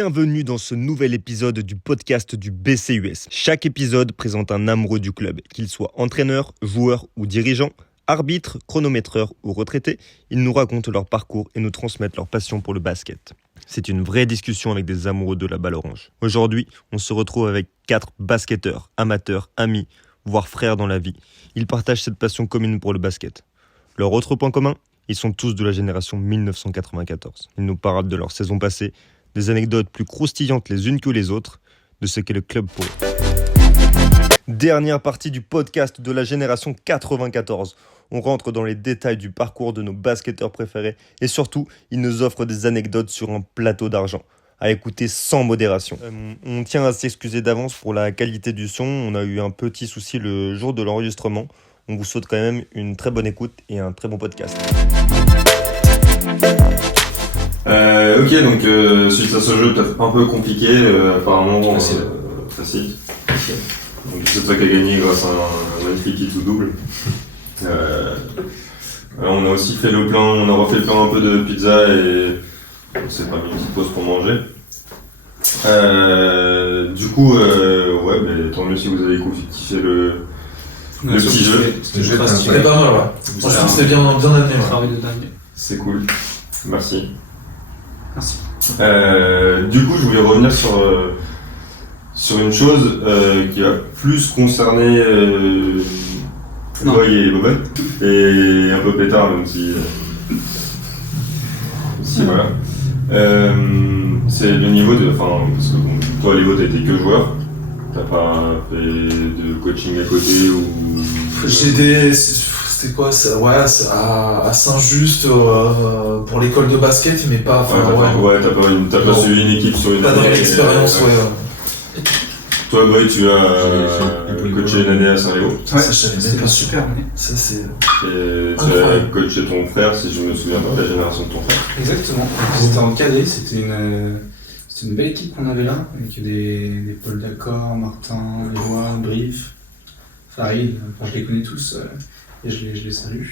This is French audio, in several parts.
Bienvenue dans ce nouvel épisode du podcast du BCUS. Chaque épisode présente un amoureux du club, qu'il soit entraîneur, joueur ou dirigeant, arbitre, chronométreur ou retraité. Ils nous racontent leur parcours et nous transmettent leur passion pour le basket. C'est une vraie discussion avec des amoureux de la balle orange. Aujourd'hui, on se retrouve avec 4 basketteurs, amateurs, amis, voire frères dans la vie. Ils partagent cette passion commune pour le basket. Leur autre point commun, ils sont tous de la génération 1994. Ils nous parlent de leur saison passée, des anecdotes plus croustillantes les unes que les autres, de ce qu'est le club pour eux. Dernière partie du podcast de la génération 94. On rentre dans les détails du parcours de nos basketteurs préférés et surtout, ils nous offrent des anecdotes sur un plateau d'argent, à écouter sans modération. On tient à s'excuser d'avance pour la qualité du son, on a eu un petit souci le jour de l'enregistrement. On vous souhaite quand même une très bonne écoute et un très bon podcast. Ok, donc suite à ce jeu peut-être un peu compliqué, apparemment facile. Donc c'est toi qui as gagné grâce à un magnifique hit ou double. On a aussi fait le plein, on a refait le plein un peu de pizza et on s'est pas mis une petite pause pour manger. Du coup, tant mieux si vous avez kiffé le petit jeu. C'était pas mal, ouais. Franchement, c'était bien amené. Travail de dingue. C'est cool. Merci. Merci. Du coup, je voulais revenir sur une chose qui va plus concerner Boy et Bobon, et un peu pétard, même si voilà. C'est le niveau de. Parce que bon, toi, Lévo, t'as été que joueur. T'as pas fait de coaching à côté ou. C'était quoi ça? Ouais, à Saint-Just pour l'école de basket, mais pas. T'as pas suivi une équipe sur une année. Pas dans l'expérience, ouais. Toi, Boy, tu as coaché une année à Saint-Léo. Ouais, ça, je savais même pas. Super, mais ça, c'est. Et tu as coaché ton frère, si je me souviens pas, la génération de ton frère. Exactement. C'était en cadet, c'était une belle équipe qu'on avait là, avec des Paul D'accord, Martin, Léois, Brief, Farid, je les connais tous et je les salue.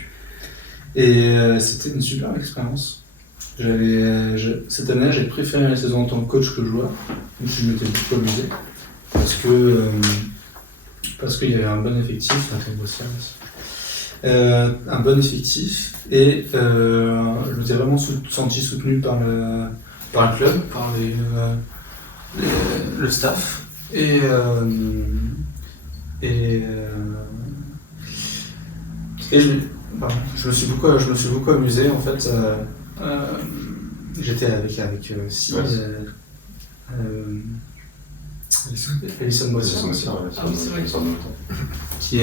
Et c'était une super expérience. Cette année, j'ai préféré la saison en tant que coach que joueur, donc je m'étais beaucoup amusé. Parce qu'il y avait un bon effectif, un bon effectif et je m'étais vraiment senti soutenu par le club, par le staff et je me suis beaucoup amusé en fait. J'étais avec Alison Boisson, qui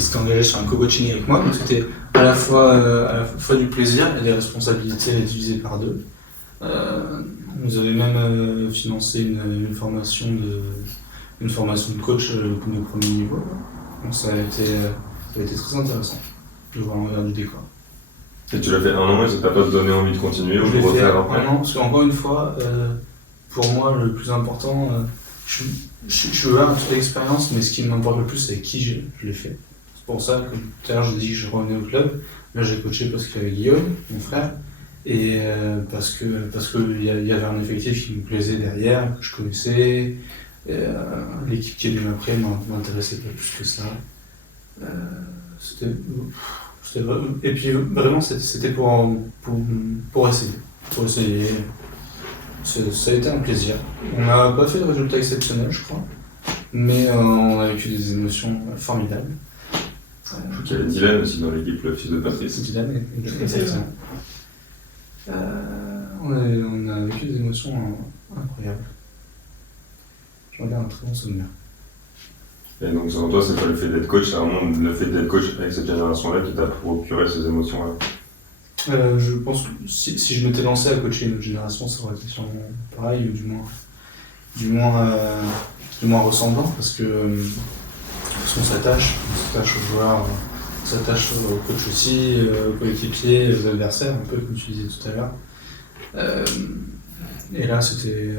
s'était engagé sur un co-coaching avec moi, donc c'était à la fois du plaisir et des responsabilités divisées par deux. On nous avait même financé une formation de coach de premier niveau, donc ça a été très intéressant de voir l'envers du décor. Et tu l'as fait un an et ça t'a pas donné envie de continuer ou je de l'ai fait refaire après? un an, parce qu'encore une fois, pour moi le plus important, je suis là à toute l'expérience, mais ce qui m'importe le plus, c'est avec qui je l'ai fait. C'est pour ça que tout à l'heure, je dis que je revenais au club. Là, j'ai coaché parce qu'il y avait Guillaume, mon frère, et parce qu'il y avait un effectif qui me plaisait derrière, que je connaissais. L'équipe qui est venue après m'intéressait pas plus que ça. Et puis vraiment, c'était pour essayer. Ça a été un plaisir. On n'a pas fait de résultats exceptionnels, je crois, mais on a vécu des émotions formidables. Il y avait Dylan aussi dans l'équipe, le fils de Patrice. C'est Dylan, exactement. On a vécu des émotions incroyables. Je regarde un très bon souvenir. Et donc selon toi, c'est pas le fait d'être coach, c'est vraiment le fait d'être coach avec cette génération-là qui t'a procuré ces émotions-là? Je pense que si je m'étais lancé à coacher une autre génération, ça aurait été sûrement pareil, ou du moins ressemblant, parce qu'on s'attache aux joueurs, on s'attache aux coachs aussi, aux coéquipiers, aux adversaires, un peu comme tu disais tout à l'heure. Et là, c'était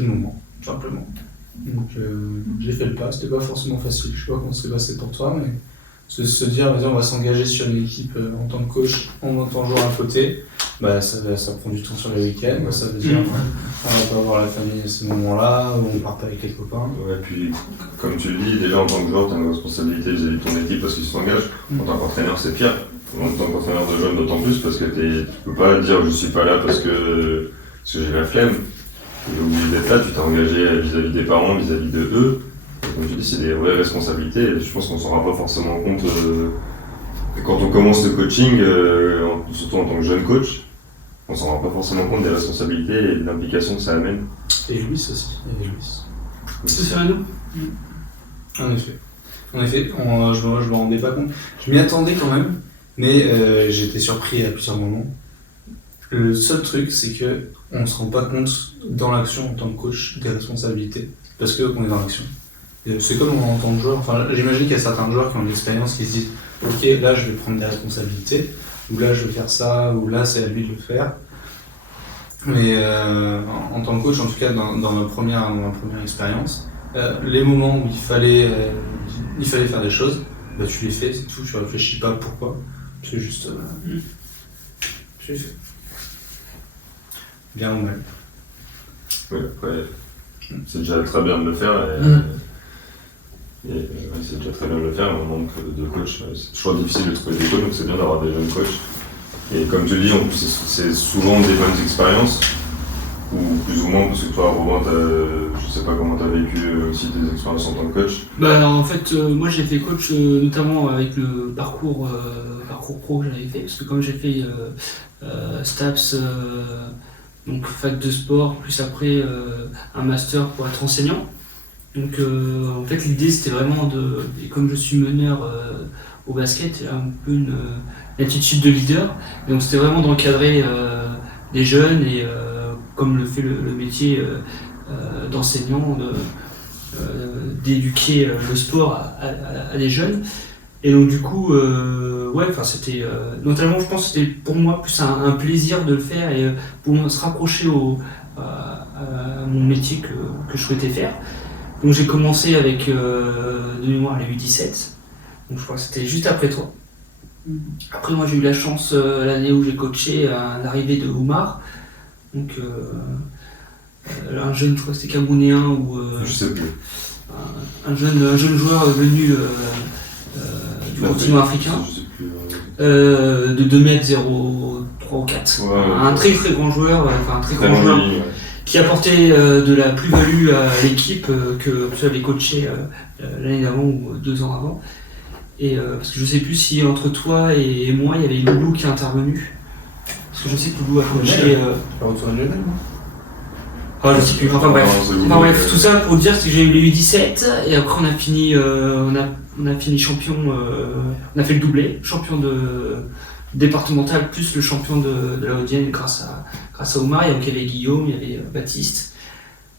le moment, tout simplement. Donc j'ai fait le pas, c'était pas forcément facile, je sais pas comment c'est passé pour toi, mais Se dire, vas-y, on va s'engager sur une équipe en tant que coach, en tant que joueur à côté, bah, ça prend du temps sur les week-ends, ça veut dire on va pas voir la famille à ce moment-là, ou on part pas avec les copains. Ouais, puis comme tu le dis, déjà en tant que joueur, tu as une responsabilité vis-à-vis de ton équipe parce qu'ils s'engagent. En tant qu'entraîneur, c'est pire. En tant qu'entraîneur de jeunes, d'autant plus parce que tu peux pas dire je suis pas là parce que j'ai la flemme. Tu es obligé d'être là, tu t'es engagé vis-à-vis des parents, vis-à-vis de eux. Et comme tu dis, c'est des vraies responsabilités. Et je pense qu'on s'en rend pas forcément compte quand on commence le coaching, surtout en tant que jeune coach. On s'en rend pas forcément compte des responsabilités et de l'implication que ça amène. Et Louis aussi, il y avait Louis. C'est ça, nous. En effet, je me rendais pas compte. Je m'y attendais quand même, mais j'ai été surpris à plusieurs moments. Le seul truc, c'est que on se rend pas compte dans l'action en tant que coach des responsabilités, parce qu'on est dans l'action. C'est comme en tant que joueur, enfin j'imagine qu'il y a certains joueurs qui ont de l'expérience qui se disent ok, là je vais prendre des responsabilités, ou là je vais faire ça, ou là c'est à lui de le faire. Mais en tant que coach, en tout cas dans ma première expérience, les moments où il fallait faire des choses, bah, tu les fais, c'est tout, tu réfléchis pas pourquoi, c'est juste tu les fais. Bien ou mal. Oui, après, c'est déjà très bien de le faire et c'est déjà très bien de le faire, mais on manque de coach. C'est toujours difficile de trouver des coachs, donc c'est bien d'avoir des jeunes coachs. Et comme tu le dis, en plus, c'est souvent des bonnes expériences, ou plus ou moins, parce que toi, Robin, je sais pas comment tu as vécu aussi tes expériences en tant que coach. Bah, en fait, moi j'ai fait coach notamment avec le parcours pro que j'avais fait, parce que comme j'ai fait STAPS, donc fac de sport, plus après un master pour être enseignant. Donc en fait l'idée c'était vraiment et comme je suis meneur au basket, un peu une attitude de leader, et donc c'était vraiment d'encadrer des jeunes et comme le fait le métier d'enseignant, d'éduquer le sport à des jeunes. Et donc du coup, c'était notamment, je pense que c'était pour moi plus un plaisir de le faire et pour se rapprocher à mon métier que je souhaitais faire. Donc j'ai commencé avec de mémoire les U17, donc je crois que c'était juste après toi. Après moi j'ai eu la chance l'année où j'ai coaché à l'arrivée de Oumar, donc un jeune, je crois que c'était Camerounéen ou je sais plus. un jeune joueur venu du continent africain, de 2m03 ou 4. Un très très grand joueur, qui apportait de la plus-value à l'équipe que tu avais coaché l'année d'avant ou 2 ans avant. Et parce que je sais plus si entre toi et moi il y avait Loulou qui est intervenu. Parce que je sais que Loulou a coaché. Ah, je sais plus. Enfin bref, tout ça pour dire que j'ai eu les U17 et après on a fini, on a fini champion. On a fait le doublé, champion départemental plus le champion de la Haute-Vienne grâce à Oumar. Il y avait Guillaume, il y avait Baptiste,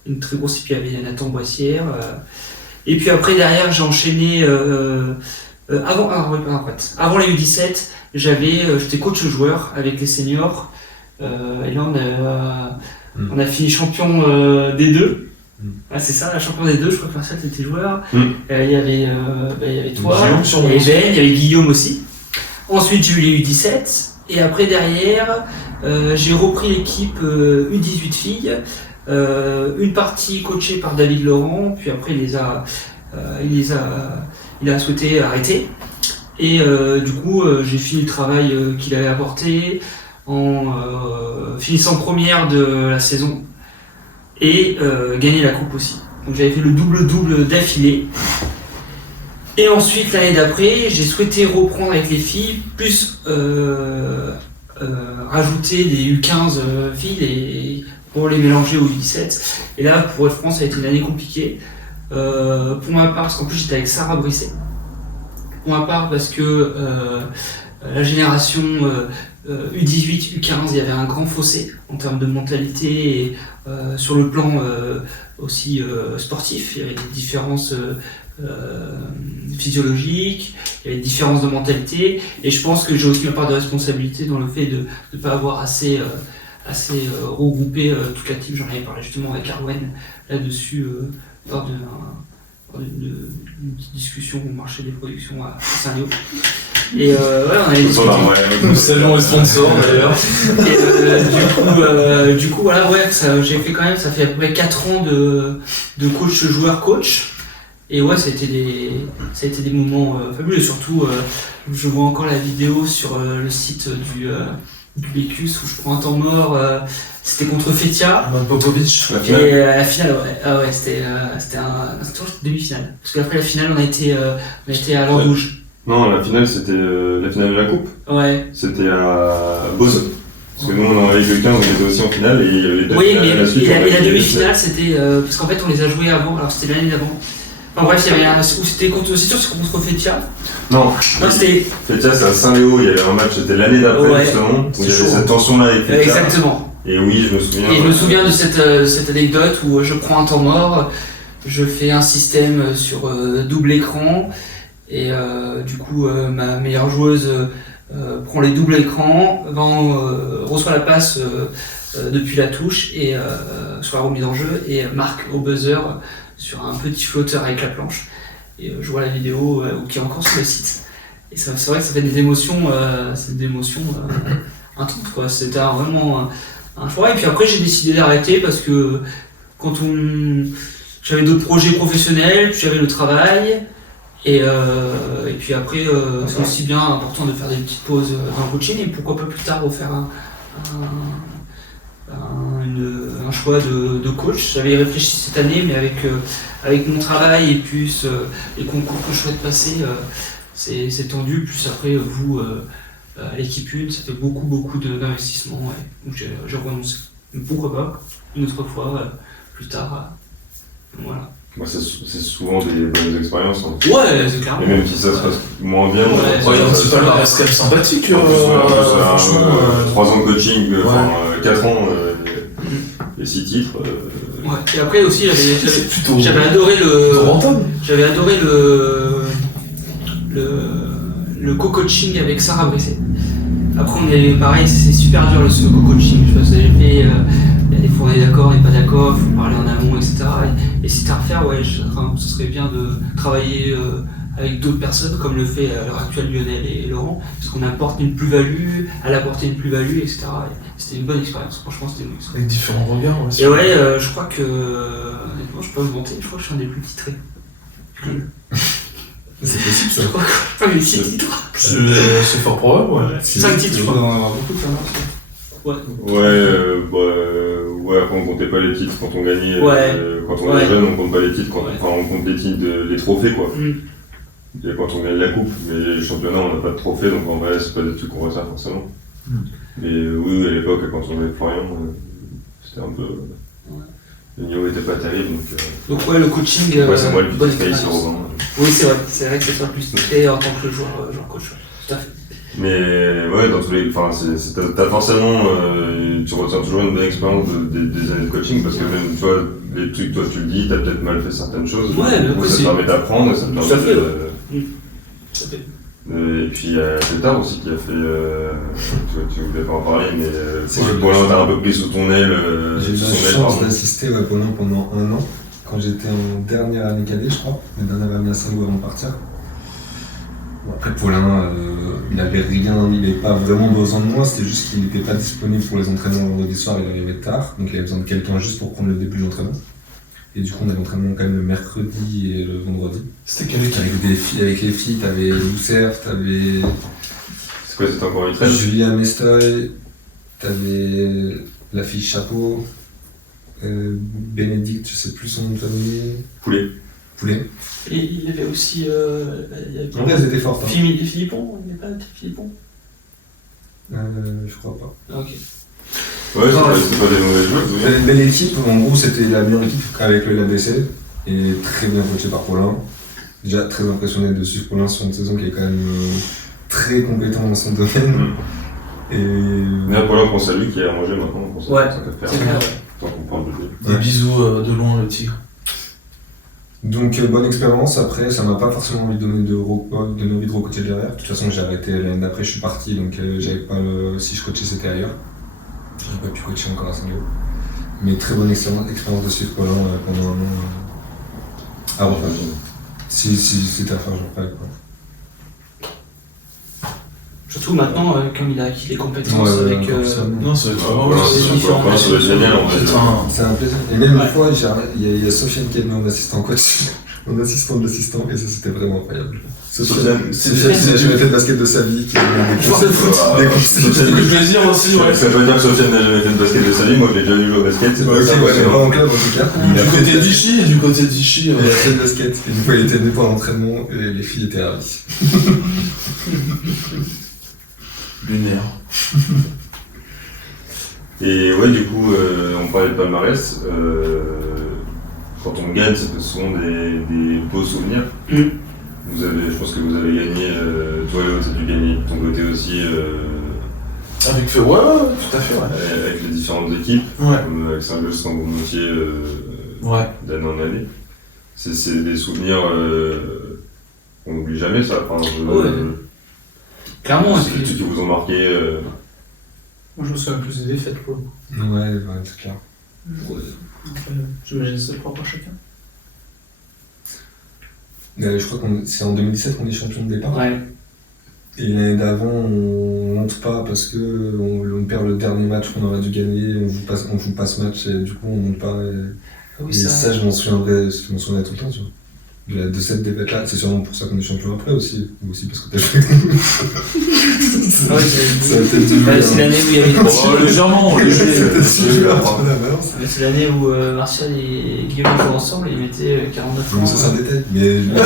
une très grosse, et puis il y avait Nathan Boissière. Et puis après derrière j'ai enchaîné avant les U17, j'étais coach joueur avec les seniors. Et là on a fini champion des deux. Ah, c'est ça, la champion des deux, je crois que Marcel était joueur. Il y avait toi, il y avait Ben, il y avait Guillaume aussi. Ensuite j'ai eu les U17 et après derrière j'ai repris l'équipe U18 filles, une partie coachée par David Laurent, puis après il a souhaité arrêter et du coup j'ai fini le travail qu'il avait apporté en finissant première de la saison et gagner la coupe aussi. Donc j'avais fait le double d'affilée. Et ensuite, l'année d'après, j'ai souhaité reprendre avec les filles, plus rajouter des U15 filles pour les mélanger aux U17. Et là, pour être franc, ça a été une année compliquée. Pour ma part, parce qu'en plus j'étais avec Sarah Brisset. Pour ma part, parce que la génération U18, U15, il y avait un grand fossé en termes de mentalité et sur le plan aussi sportif. Il y avait des différences physiologiques, il y avait des différences de mentalité, et je pense que j'ai aussi ma part de responsabilité dans le fait de ne pas avoir assez regroupé toute la team. J'en avais parlé justement avec Arwen là-dessus lors une petite discussion au marché des productions à Saint-Léo. Et on avait discuté. Nous saluons les sponsors d'ailleurs. Et du coup, voilà, j'ai fait quand même, ça fait à peu près 4 ans de coach joueur-coach. Et ouais, ça a été des moments fabuleux. Et surtout, je vois encore la vidéo sur le site du Bécus où je prends un temps mort. C'était contre Fetia. Ahmad Popovic. Et la finale, c'était demi-finale. Parce qu'après la finale, on a été à l'Or Rouge. Non, la finale, c'était la finale de la Coupe. Ouais. C'était à Beauce. Parce que nous, on en avait que 15, on était aussi en finale et il y avait les deux Oui, finales mais à la suite. la demi-finale, c'était. Parce qu'en fait, on les a joués avant, alors c'était l'année d'avant. Enfin bref, il y avait c'était contre Fetia. Non, c'était. Fetia, c'est à Saint-Léo, il y avait un match, c'était l'année d'après, justement, où il y avait cette tension-là avec Fetia. Exactement. Et oui, je me souviens. Et je me souviens de cette anecdote où je prends un temps mort, je fais un système sur double écran. Et du coup, ma meilleure joueuse prend les doubles écrans, reçoit la passe depuis la touche et sur la remise en jeu et marque au buzzer sur un petit flotteur avec la planche. Et je vois la vidéo qui est encore sur le site. Et c'est vrai que ça fait des émotions intenses, quoi. C'était vraiment un choix. Et puis après, j'ai décidé d'arrêter parce que j'avais d'autres projets professionnels, puis j'avais le travail. Et puis après, c'est aussi bien important de faire des petites pauses dans le coaching et pourquoi pas plus tard refaire un choix de coach. J'avais réfléchi cette année, mais avec mon travail et plus les concours que je souhaite passer, c'est tendu. Plus après, vous, à l'équipe 1, ça fait beaucoup d'investissement. Ouais. Donc j'ai renoncé. Mais pourquoi pas, une autre fois, plus tard. Voilà. Moi, c'est souvent des bonnes expériences. Hein. Ouais, c'est clair. Et même si ça se passe moins bien, Il y a un petit palmarès quand même sympathique. Franchement, 3 ans de coaching, 4 ans et 6 titres. Ouais. Et après aussi, j'avais adoré le co-coaching avec Sarah Bresset. Après, on est pareil, c'est super dur le co-coaching. Je sais pas si vous avez fait. Il y a des fois on est d'accord, on n'est pas d'accord, il faut parler en amont, etc. Et si t'as à refaire, ce serait bien de travailler avec d'autres personnes, comme le fait à l'heure actuelle Lionel et Laurent, parce qu'on apporte une plus-value, elle apportait une plus-value, etc. Et c'était une bonne expérience, franchement, c'était une bonne expérience. Avec différents regards, ouais. Et ouais, je crois que. Honnêtement, je peux me vanter, je crois que je suis un des plus titrés. C'est possible ça. Je crois que. Enfin, mais 6 titres. C'est fort probable, ouais. 5 titres, je crois. On va en avoir beaucoup de ça. Ouais, après on comptait pas les titres quand on gagnait. Quand on est jeune, on compte pas les titres, on compte les titres, les trophées quoi. Et quand on gagne la coupe, mais les championnats on n'a pas de trophée, donc en vrai c'est pas des trucs qu'on retient forcément. Mais oui, à l'époque quand on avait Florian, c'était un peu. Le niveau était pas terrible donc ouais, le coaching. C'est moi le plus titré ici au Robin. Oui, c'est vrai que c'est toi le plus titré en tant que joueur coach. Tout à fait. Mais ouais, dans tous les. Enfin, t'as forcément. Tu retiens toujours une bonne expérience des années de coaching parce que même, tu vois, les trucs, toi tu le dis, t'as peut-être mal fait certaines choses. Ouais, mais ça te permet d'apprendre, ça te permet Ça fait. Et puis il y a Tétard aussi qui a fait. Tu voulais pas en parler, mais Paulin t'as un peu pris sous ton aile. J'ai eu la chance d'assister pendant 1 an, quand j'étais en dernière année cadet, je crois, la dernière année à Saint-Loup avant de partir. Bon, après Paulin, il n'avait pas vraiment besoin de moi, c'était juste qu'il n'était pas disponible pour les entraînements le vendredi soir, il arrivait tard, donc il avait besoin de quelqu'un juste pour prendre le début de l'entraînement. Et du coup on avait l'entraînement quand même le mercredi et le vendredi. C'était quel week-end ? Avec les filles, t'avais Lousserf, t'avais... C'est quoi, c'était encore une trêve ? Julia Mestoy, t'avais la fille Chapeau, Bénédicte, je sais plus son nom de famille. Poulet. Et il y avait aussi. En vrai, elles étaient fortes. Philippon, il n'y a pas de Philippon ? Je crois pas. Ok. Ouais, c'est pas des mauvaises joueurs. Mais l'équipe, en gros, c'était la meilleure équipe avec le LABC et très bien coaché par Paulin. Déjà très impressionné de suivre Paulin sur une saison qui est quand même très compétent dans son domaine. Mais Paulin, on salue qui a mangé maintenant. Ouais, ça peut c'est clair, ouais. Tant qu'on parle de lui. Des bisous de loin, le tigre. Donc bonne expérience, après ça m'a pas forcément envie de donner envie de recoacher derrière. De toute façon j'ai arrêté l'année d'après, je suis parti, donc j'avais pas si je coachais c'était ailleurs. J'aurais pas pu coacher encore à Saint-Léo. Mais très bonne expérience de suivre Paulin pendant 1 an Ah bon, si c'était à faire, j'en ferais quoi. Surtout maintenant, comme il a acquis les compétences avec. Non, ça va être vraiment Voilà, c'est c'est différent. ça va être génial, on va dire. Putain. C'est un plaisir. Et même une fois, il y a Sofiane qui est venu en assistant coach, en assistant de l'assistant, et ça c'était vraiment incroyable. Sofiane, c'est- qui n'a jamais fait de basket de sa vie, qui a des Joueur de foot. des C'est conseils. du plaisir aussi, ouais. Ça veut pas dire que Sofiane n'a jamais fait de basket de sa vie, moi j'ai déjà vu jouer au basket, c'est Ouais, pas ok, ça. ouais, mais pas en club en tout cas. Il a Du fait côté de d'Ichy et du côté d'Ichy. Il a fait de basket. Et une fois, il était venu pour l'entraînement et les filles étaient ravies. Lunaire. Et ouais, du coup, on parlait de palmarès. Quand on gagne, ça fait souvent des beaux souvenirs. Mm. Je pense que vous avez gagné, toi Léo, tu as dû gagner de ton côté aussi Avec ouais, tout à fait, ouais. avec les différentes équipes, Ouais. comme avec Saint-Just quand vous montiez Ouais. d'année en année. C'est des souvenirs qu'on n'oublie jamais, ça. Enfin, Ouais. Clairement, et c'est des puis, trucs qui vous ont marqué. Moi, je me souviens plus des défaites, pour le coup. Ouais, c'est clair. J'imagine ça propre à chacun. Je crois que c'est en 2017 qu'on est champion de départ. ouais. Et l'année d'avant, on monte pas parce que on perd le dernier match qu'on aurait dû gagner, on joue pas ce match et du coup on monte pas. Ah oui, Et ça, je m'en souviendrai tout le temps, tu vois. De cette défaite-là, c'est sûrement pour ça qu'on est champion après aussi, ou aussi parce que t'as joué avec nous. Ah ouais, Ça a peut-être dû Bah, c'est l'année où il y avait Légèrement, léger. C'est la balance. Mais c'est l'année où Martial et Guillaume jouaient ensemble et ils mettaient 49 Non, points. ça c'est un détail, mais évidemment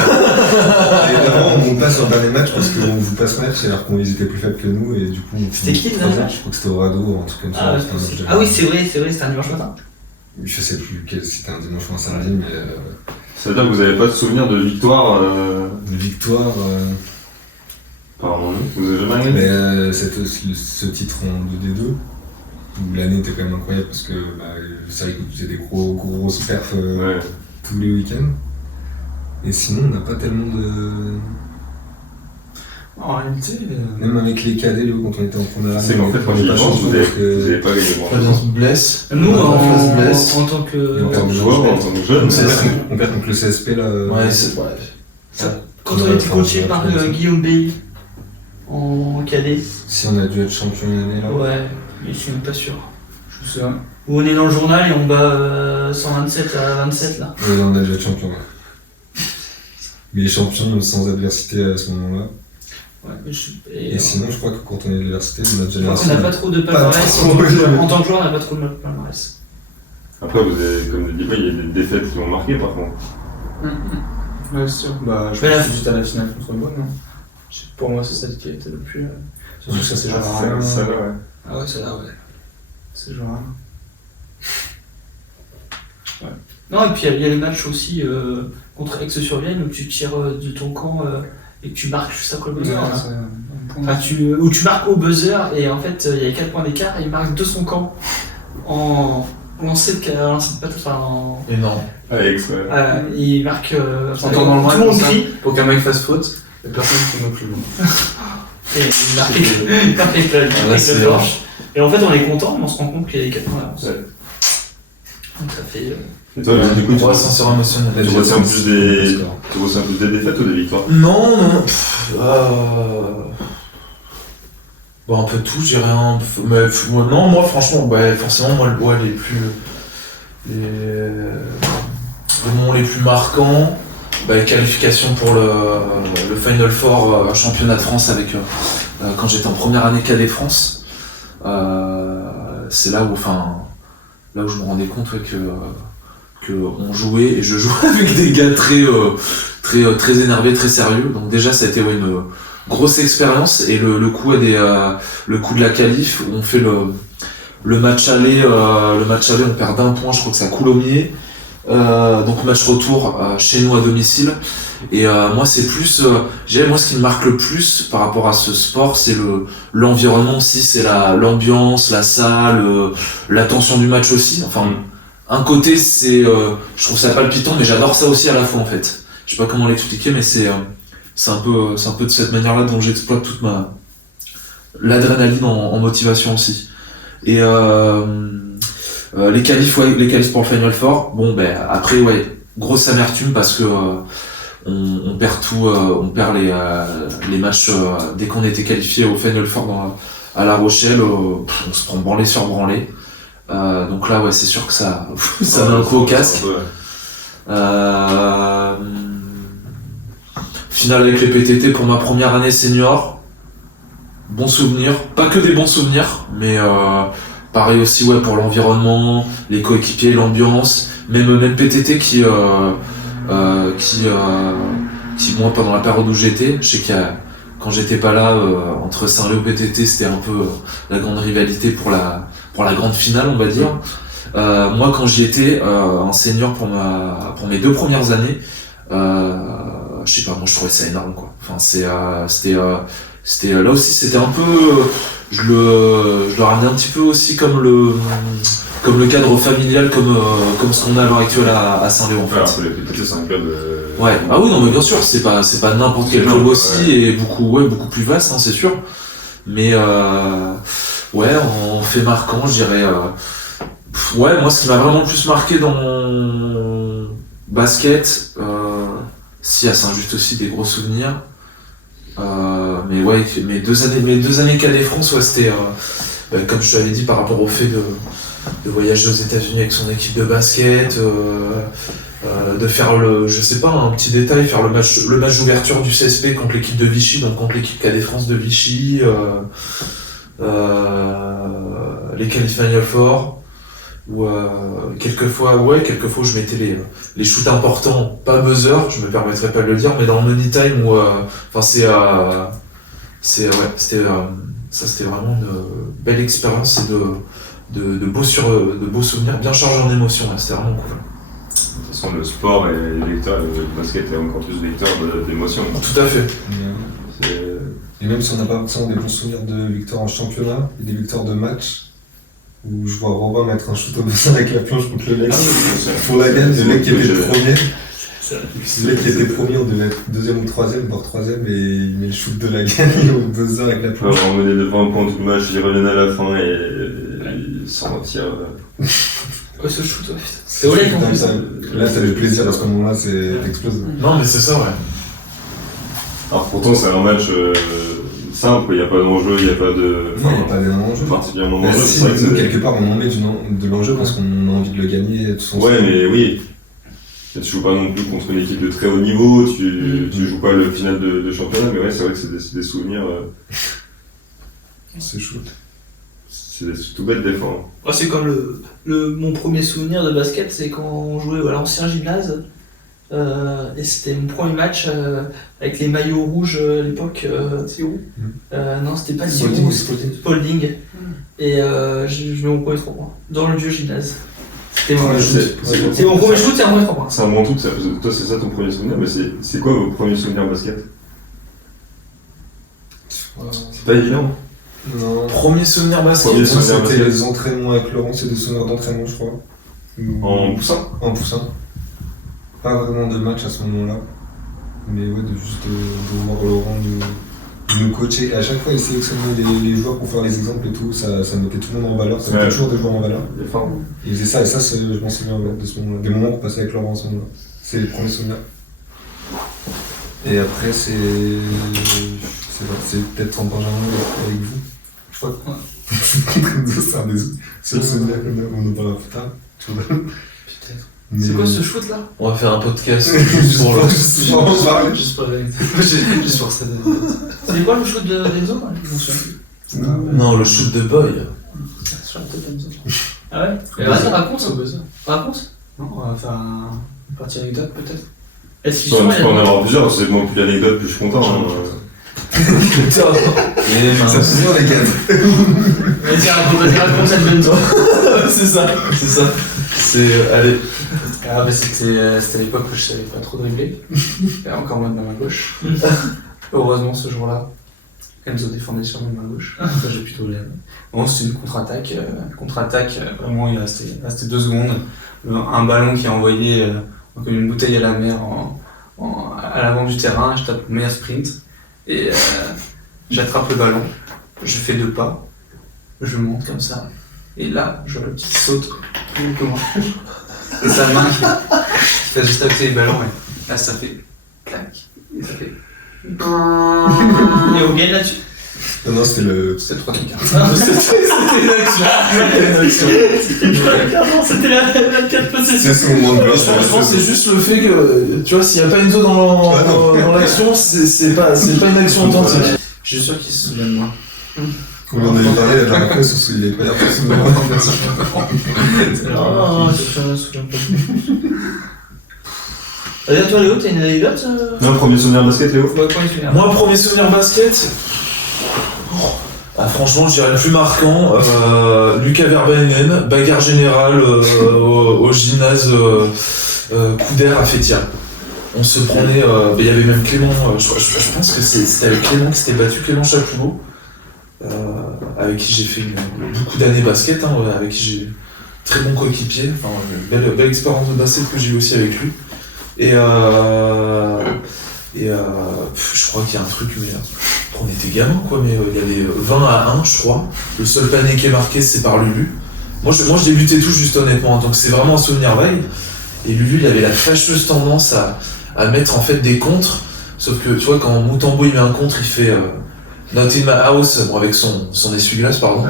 on monte pas sur le dernier match parce qu'on joue pas ce match alors qu'ils étaient plus faibles que nous et du coup. C'était qui, le dernier match? Je crois que c'était au Radeau, un truc comme ça. Ah, ouais, c'était un match de- ah oui, c'est vrai, c'était un dimanche matin. Je sais plus si c'était un dimanche ou un samedi, mais Ça veut dire que vous n'avez pas de souvenir de victoire une victoire. par moment. Vous avez jamais gagné Mais ce titre en 2D2, où l'année était quand même incroyable parce que c'est vrai que tu faisais des grosses perfs Ouais. tous les week-ends. Et sinon, on n'a pas tellement de. En réalité, Même avec les cadets, Léo, quand on était en première année. C'est qu'en fait, quand j'y pense, vous avez pas gagné grand Fabien se blesse. Nous, Fabien se blesse. en tant que. On perd En joueur, en tant que jeune, On perd contre le CSP là. Ouais, c'est. Ouais. Quand on était coaché par Guillaume Bay en cadet, Si on a dû être champion une année là. ouais, mais je suis même pas sûr. je me souviens. Où on est dans le journal et on bat 127 à 27 là. Ouais, là, on a dû être champion, ouais. Mais champion sans adversité à ce moment-là. Ouais, mais Et sinon, je crois que quand on est à l'université, notre je crois qu'on génération. n'a pas trop de palmarès. trop, En tant que joueur, on n'a pas trop de palmarès. Après, vous avez, comme le dit pas, il y a des défaites qui m'ont marqué par contre. Ouais, c'est sûr. Bah, je Mais pense là- que c'était à la finale contre Bonn. Hein. Pour moi, c'est celle qui a été le plus. Surtout que ça, c'est genre rien. Ça, ouais. Ah ouais, celle-là, ouais. C'est genre rien. Non, et puis il y a les matchs aussi contre Aix-sur-Vienne où tu tires de ton camp et que tu marques juste après le buzzer. là. Enfin, où tu marques au buzzer et en fait il y a 4 points d'écart et il marque de son camp en lancer de patate. Enfin, Énorme. Alex, ouais. il marque. T'entends dans le tout match, le monde ça. crie Pour qu'un mec fasse faute, il y a personne qui me plus loin. et il marque avec la c'est blanche. Et en fait on est content, mais on se rend compte qu'il y a les 4 points d'avance. Ouais. Donc ça fait. Et toi, du coup, Pour ascenseur émotionnel. tu retiens plus des défaites ou des victoires? Non, non. Bon, un peu de tout, j'ai rien. Mais non, moi, franchement, ouais, forcément, moi, ouais, les moments les plus marquants, les qualifications pour le Final Four championnat de France avec quand j'étais en première année cadet France. C'est là où, là où je me rendais compte que on jouait et je jouais avec des gars très énervés, très sérieux. Donc déjà, ça a été une grosse expérience et le coup de la qualif où on fait le match aller, on perd d'1 point, je crois que c'est à Coulommiers. Donc match retour chez nous à domicile. Et moi c'est plus, moi ce qui me marque le plus par rapport à ce sport, c'est l'environnement aussi, c'est l'ambiance, la salle, l'attention du match aussi. Enfin, un côté c'est, je trouve ça palpitant, mais j'adore ça aussi à la fois en fait. Je sais pas comment l'expliquer, mais c'est un peu de cette manière-là dont j'exploite toute l'adrénaline en motivation aussi. Et les qualifs pour le Final Four, bon après ouais, grosse amertume parce que on perd tout, on perd les matchs dès qu'on était qualifié au Final Four à La Rochelle, on se prend branlé sur branlé. Donc là, ouais, c'est sûr que ça met un coup au casque. Finale avec les PTT pour ma première année senior. Bons souvenirs, pas que des bons souvenirs, mais pareil aussi ouais pour l'environnement, les coéquipiers, l'ambiance, même PTT qui moi pendant la période où j'étais, je sais quand j'étais pas là entre Saint-Léo et PTT c'était un peu la grande rivalité pour la grande finale on va dire. Moi quand j'y étais en senior pour mes 2 premières années, je sais pas, moi je trouvais ça énorme quoi. Enfin c'était là aussi c'était un peu je le ramenais un petit peu aussi comme le cadre familial comme ce qu'on a à l'heure actuelle à Saint-Léo en fait. Alors, les PTT c'est un club Ouais, ah oui non mais bien sûr, c'est pas n'importe quel club aussi et beaucoup plus vaste hein, c'est sûr. Mais ouais, en fait marquant, je dirais ouais, moi ce qui m'a vraiment le plus marqué dans mon basket si à Saint-Just aussi des gros souvenirs. Mais ouais, mes deux années cadet France, ouais, c'était comme je te l'avais dit par rapport au fait de voyager aux États-Unis avec son équipe de basket, de faire je sais pas, un petit détail, faire le match d'ouverture du CSP contre l'équipe de Vichy, donc contre l'équipe cadet France de Vichy, les qualifs Final Four, où quelquefois je mettais les shoots importants, pas buzzer, je me permettrais pas de le dire, mais dans le money time où c'était vraiment une belle expérience et de beaux souvenirs bien chargés en émotions, c'était vraiment cool. De toute façon, le sport et le basket est encore plus vecteur d'émotions. Tout à fait. Et même si on n'a pas forcément des bons souvenirs de victoires en championnat et des victoires de match, où je vois Robin mettre un shoot au bassin avec la planche contre le mec pour la gagne, le mec qui était premier. Le mec qui était premier, on devait être 2e ou 3e, voire 3e, et il met le shoot de la gagne au buzzer avec la planche. On menait de 20 points tout le match, il revenait à la fin et il s'en retire. Ouais, ce shoot, ouais, putain. C'est Oleg en plus. Là, t'as le plaisir à ce moment-là, t'exploses. Non, mais c'est ça, ouais. Alors pourtant, c'est un match simple, il n'y a pas d'enjeu, il n'y a pas de. Non, il n'y a pas d'enjeu. Particulièrement Mais d'enjeu. si, nous, quelque part, on en met de l'enjeu parce qu'on a envie de le gagner. Tout son ouais, mais oui. Tu joues pas non plus contre une équipe de très haut niveau, tu joues pas le final de championnat, mais ouais, c'est vrai que c'est des souvenirs. C'est chaud. C'est tout bête des fois. Ouais, c'est comme mon premier souvenir de basket, c'est quand on jouait à l'ancien gymnase. Et c'était mon premier match avec les maillots rouges à l'époque. C'est où non, c'était pas Spalding. Spalding. Et je mets mon premier 3 points dans le vieux gymnase. C'était mon premier shoot, c'est un premier 3 points. C'est un bon truc, toi c'est ça ton premier souvenir, mais c'est quoi vos premiers souvenirs basket? C'est pas évident. Non. Premier souvenir basket. C'était les entraînements avec Laurent, c'est des souvenirs d'entraînement, je crois. En poussin? En poussin. Pas vraiment de match à ce moment-là, mais ouais, de voir Laurent nous coacher. À chaque fois, il sélectionnait les joueurs pour faire les exemples et tout, ça mettait tout le monde en valeur, ça mettait toujours des joueurs en valeur. Il faisait ça, et ça, je m'en souviens de ce moment-là, des moments qu'on passait avec Laurent en ce moment-là. C'est les premiers souvenirs. Et après, c'est peut-être en Benjamin avec vous. Je crois que c'est un des seuls souvenirs qu'on en parlera plus tard. Peut-être. C'est quoi ce shoot là? On va faire un podcast juste pour juste pour ça. C'est quoi le shoot d'Enzo? Je m'en souviens plus. Non, le shoot de Boy. Sur la tête d'Enzo. Ah ouais? Vas-y, raconte. Raconte. Non, on va faire une partie anecdote peut-être. Est-ce Tu peux en avoir plusieurs, c'est moi plus l'anecdote, plus je suis content. Putain. Ça se souvient les gars. Vas-y, raconte cette Benzo. C'est ça. Allez. Ah, c'était l'époque où je savais pas trop dribbler. Et encore moins de ma main gauche. Heureusement, ce jour-là, Enzo défendait sur ma main gauche. Ça, j'ai plutôt l'air. Bon, c'était une contre-attaque. Vraiment, il restait 2 secondes. Un ballon qui a envoyé comme une bouteille à la mer à l'avant du terrain. Je tape le meilleur sprint. Et j'attrape le ballon. Je fais 2 pas. Je monte comme ça. Et là, je saute plus que moi. Et sa main qui T'as juste tapé les ballons, ouais. Là, ça fait clac. Et ça fait. Et on gagne là-dessus. Non, c'était le. C'était 3 quarts. C'était une action. C'était la 4 possessions. C'est ce moment de gloire. Je pense que c'est juste le fait que, tu vois, s'il n'y a pas Enzo dans l'action, c'est pas une action authentique. Je suis sûr qu'ils se souviennent de moi. On en avait parlé la dernière fois, sur il est pas forcément. Non, je me souviens pas. Allez, toi Léo, t'as une anecdote Non, premier souvenir basket, Léo. Ouais, premier souvenir. Moi, premier souvenir basket. Franchement, je dirais le plus marquant, Lucas Verbaenen, bagarre générale au gymnase coup d'air à Fétia. On se prenait, il y avait même Clément, je pense que c'était avec Clément qui s'était battu, Clément Chapoulot, avec qui j'ai fait beaucoup d'années basket, avec qui j'ai très bon coéquipier, enfin, une belle expérience de basket que j'ai eu aussi avec lui. Et je crois qu'il y a un truc, mais on était gamins quoi, mais il y avait 20-1 je crois. Le seul panier qui est marqué c'est par Lulu. Moi je débutais tout juste honnêtement, donc c'est vraiment un souvenir vague. Et Lulu il avait la fâcheuse tendance à mettre en fait des contres, sauf que tu vois quand Mutombo il met un contre il fait Not in my house, bon, avec son essuie-glace pardon,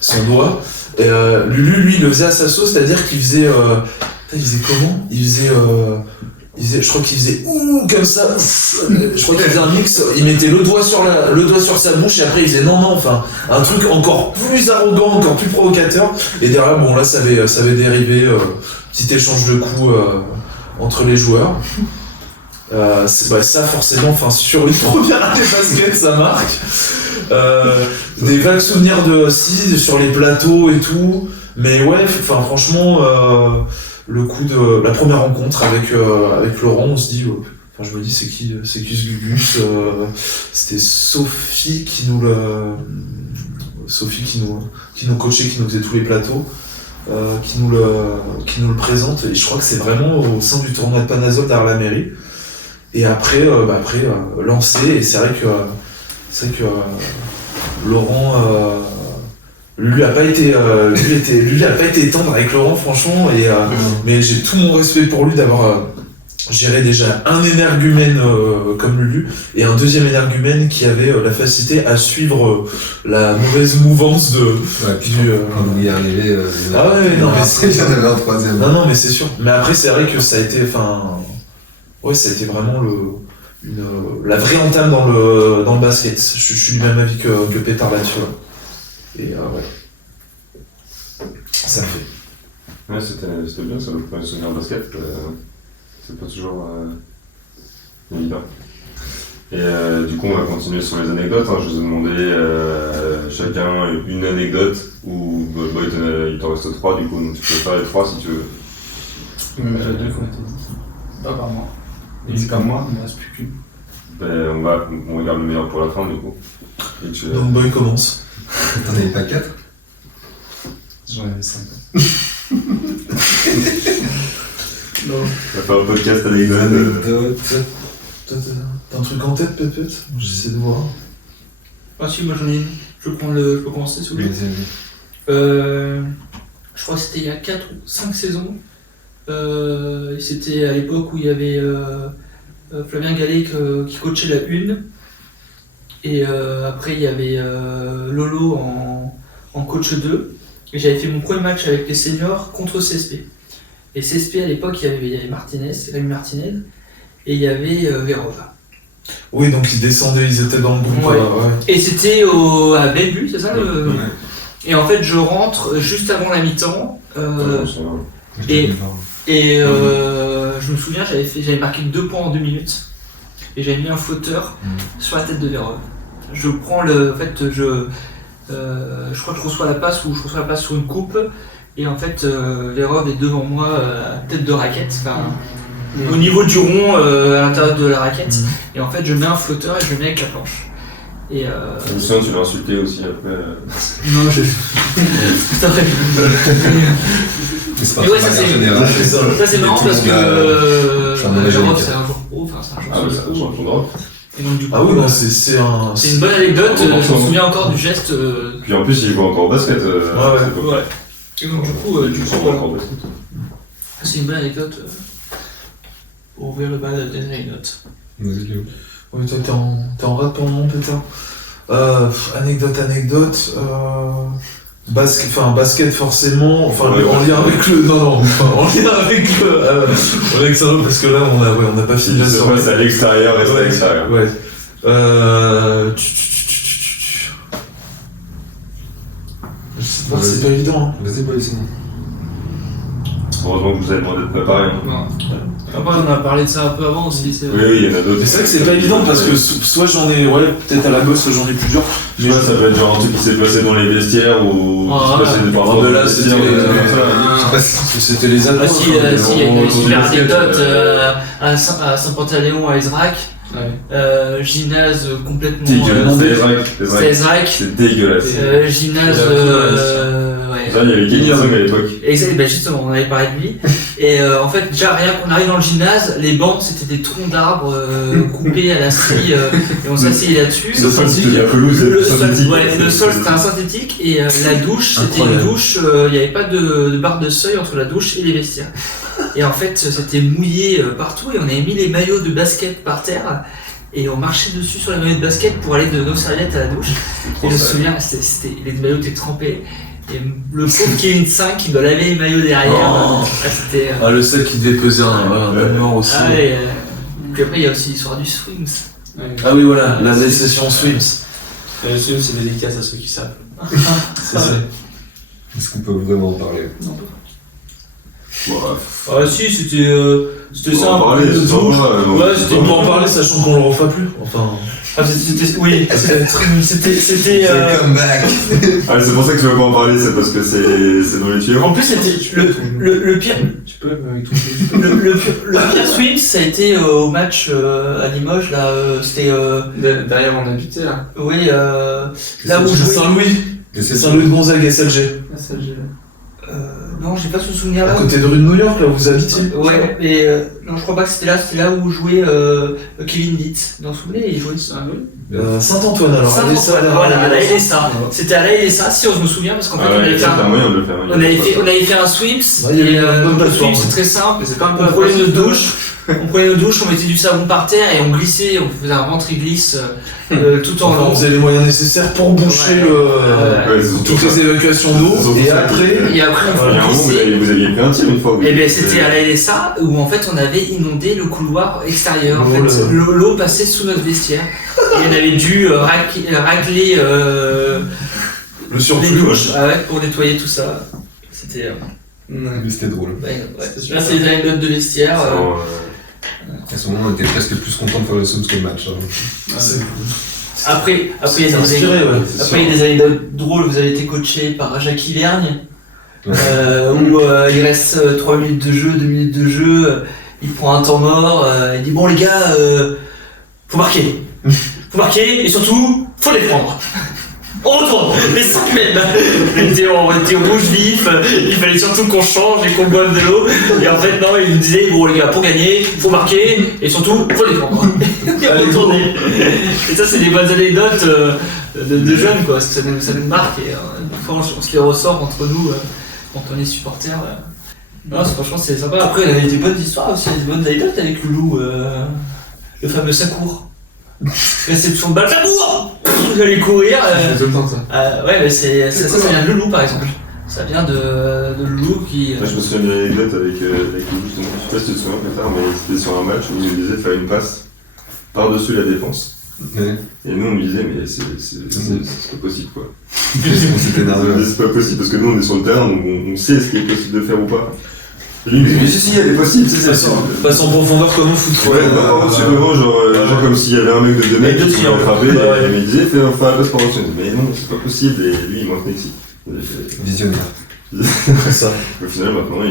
son doigt. Et Lulu lui il le faisait à sa sauce, c'est-à-dire qu'il faisait comment je crois qu'il faisait ouh comme ça. Je crois qu'il faisait un mix. Il mettait le doigt sur sa bouche et après il faisait non, enfin un truc encore plus arrogant, encore plus provocateur. Et derrière bon là ça avait dérivé, petit échange de coups entre les joueurs. Ça forcément, enfin sur une première année basket ça marque. Des vagues souvenirs de sur les plateaux et tout. Mais ouais, enfin franchement. Le coup de la première rencontre avec Laurent, on se dit, je me dis c'est qui ce Gugus, c'était Sophie qui nous coachait, qui nous faisait tous les plateaux, qui nous le présente, et je crois que c'est vraiment au sein du tournoi de Panazol derrière la mairie. Et après lancé, et c'est vrai que Laurent lui a pas été tendre avec Laurent franchement, et mais j'ai tout mon respect pour lui d'avoir géré déjà un énergumène comme Lulu et un deuxième énergumène qui avait la facilité à suivre la mauvaise mouvance de Quand vous y arrivez, ah ouais non mais après il y en avait un troisième. non mais c'est sûr, mais après c'est vrai que ça a été ça a été vraiment la vraie entame dans le basket. Je suis du même avis que Pétard là-dessus. Et ça me fait. Ouais, c'était bien ça, le premier souvenir basket. C'est pas toujours évident. Et du coup, on va continuer sur les anecdotes. Je vous ai demandé chacun une anecdote où il t'en reste 3, du coup, donc tu peux faire les 3 si tu veux. Mais j'ai 2 qui ont été dites. Pas par moi. Et c'est pas moi, il ne reste plus qu'une. On regarde le meilleur pour la fin, du coup. Donc, Boy commence. T'en avais pas 4 ? J'en avais 5. On va faire un podcast anecdote. T'as un truc en tête, peut-être ? J'essaie de voir. Ah si, moi j'en ai une. Je peux commencer sous lui. Je crois que c'était il y a 4 ou 5 saisons. C'était à l'époque où il y avait Flavien Gallet qui coachait la 1. Et après il y avait Lolo en coach 2. Et j'avais fait mon premier match avec les seniors contre CSP. Et CSP à l'époque il y avait Martinez, Rémi Martinez, et il y avait Verova. Oui, donc ils descendaient, ils étaient dans le groupe. Ouais. Et c'était à Bellevue, c'est ça Ouais. Et en fait je rentre juste avant la mi-temps. Et je me souviens, j'avais marqué 2 points en 2 minutes. Et j'avais mis un flotteur sur la tête de Verova. Je prends je crois que je reçois la passe sur une coupe, et en fait Verov est devant moi tête de raquette, au niveau du rond à l'intérieur de la raquette, et en fait je mets un flotteur et je le mets avec la planche. Et Je me souviens, tu l'as insulté aussi après. non, c'est très Mais c'est pas mais ouais, très ça, c'est- général. ça c'est marrant parce que c'est un mauvais Verov génie. c'est un joueur pro, c'est un Ah, joueur ouais, c'est un pro. champion d'Europe. Et donc du coup Ah oui, non, c'est une bonne anecdote, Ah, bon, je me souviens encore du geste. Puis en plus, il joue encore au basket. Ouais. cette époque. Ouais. Et donc du coup, Il joue encore au basket. c'est une bonne anecdote ouvrir le bal des anecdotes. Vas-y, Léo. Oui, toi, t'es en rate pour le moment, Peter. Anecdote. Basket forcément, en lien avec le. Non, en lien avec le. Alexandre, parce que là, on n'a pas fini la soirée. C'est à l'extérieur, reste à l'extérieur. Ouais. Je sais pas, c'est pas évident. Vas-y, Boy, sinon. Heureusement que vous avez demandé de préparer. Hein. Après, on a parlé de ça un peu avant aussi. C'est Oui, il y en a d'autres. Mais c'est vrai que c'est pas évident parce que soit j'en ai, peut-être à la gosse, soit j'en ai plusieurs. Je vois, ça peut être genre un truc qui s'est passé dans les vestiaires ou qui s'est passé par rapport de aux là, vestiaires. C'était les ados. si, il y a une super anecdote à Saint-Pantaléon à Ezrac. Ouais. Gymnase complètement. C'était Ezrac. C'est C'est dégueulasse. gymnase. Ouais. Ça, il y avait Kenny Song à l'époque. Exact, ben justement, on avait parlé de lui. Et en fait, déjà, rien qu'on arrive dans le gymnase, les bancs c'était des troncs d'arbres coupés à la scie, et on s'asseyait là-dessus. Le sol, c'était la pelouse synthétique. Le sol c'était un synthétique, et la douche, c'était une douche, il n'y avait pas de barre de seuil entre la douche et les vestiaires. Et en fait, c'était mouillé partout, et on avait mis les maillots de basket par terre. Et on marchait dessus sur les maillots de basket pour aller de nos serviettes à la douche. Et je me souviens, les maillots étaient trempés. Et le pauvre Kevin 5 qui doit laver les maillots derrière. C'était. Le sac qui devait peser un mort aussi. Puis après, il y a aussi l'histoire du Swims. Ouais. Ah oui, voilà, la session Swims. Le Swims, c'est dédicace à ceux qui savent. C'est ça. Est-ce qu'on peut vraiment en parler? Ah si, c'était ça. On parlait, c'est sympa. Ouais, c'était On peut en parler sachant qu'on le refera plus. Enfin. Ah, oui, c'était. Comeback. Ah, c'est pour ça que je veux pas en parler, c'est parce que c'est dans les tuyaux. En plus, c'était le pire. Tu peux avec ton jeu. Le pire Swims, ça a été au match à Limoges, là. C'était. Derrière, on habitait là. Oui, là où je jouais. Saint-Louis. C'est Saint-Louis de Gonzague, SLG. Non, j'ai pas ce souvenir là. À côté de rue de New York, là où vous habitiez. Ouais, mais non, je crois pas que c'était là où jouait Kevin Dietz. Vous vous souvenez, il jouait ça. Saint-Antoine, alors. Saint-Antoine, voilà, à la LSA. C'était à la LSA, si on se me souvient, parce qu'en fait, on avait fait un moyen de le faire. on avait fait un Swims, Ouais, il y avait et une bonne le plateforme. Swims c'est très simple. Mais c'est pas un peu On prenait nos douches, on mettait du savon par terre et on glissait, on faisait un ventre-glisse tout en Enfin, long. vous avez les moyens nécessaires pour boucher toutes les évacuations d'eau. Et après, Et après, Il y a un moment où vous aviez pris un tir une fois. et bien c'était à la LSA où en fait on avait inondé le couloir extérieur. En Oh fait, là. l'eau passait sous notre vestiaire. Et on avait dû racler le les surplus. douches pour nettoyer tout ça. C'était. Mais c'était drôle. Là, c'est des anecdotes de vestiaire. À ce moment, on était presque plus content de faire le Swims que le match. Après, il y a des anecdotes drôles. Vous avez été coaché par Jacques Hivergne, où il reste 3 minutes de jeu, 2 minutes de jeu. Il prend un temps mort. Il dit bon les gars, faut marquer. Faut marquer et surtout, faut les prendre. On retourne, les 5 mètres. On était rouge vif, il fallait surtout qu'on change et qu'on boive de l'eau. Et en fait, non, il nous disait bon, les gars, pour gagner, faut marquer et surtout, faut les prendre. Et on retournait. Et ça, c'est des bonnes anecdotes de jeunes, quoi, parce que ça nous marque. Et des fois, on se les ressort entre nous quand on est supporters. Non, franchement, c'est sympa. Après, il y avait des bonnes histoires aussi, des bonnes anecdotes avec Loulou, le fameux Sacour. Réception de balle, Sacour. Vous allez courir. Tout le temps ça. Ouais, mais ça vient de Loulou par exemple. Ça vient de Loulou qui. Moi, je me souviens d'une anecdote avec Loulou, justement. Je sais pas si tu te souviens plus tard, mais c'était sur un match où il nous disait de faire une passe par-dessus la défense. Ouais. Et nous, on lui disait, mais c'est pas possible, quoi. C'était nerveux. C'est pas possible, parce que nous, on est sur le terrain, donc on sait ce qui est possible de faire ou pas. Et lui, il me dit, si, elle est possible, c'est ça. Passe en profondeur comme au foot. Ouais, vraiment, genre comme s'il y avait un mec de 2 mètres qui pouvait attraper, et il me disait, fais un passe par-dessus. Mais non, c'est pas possible, et lui, il manque ici. Visionnaire. C'est ça. Au final, maintenant,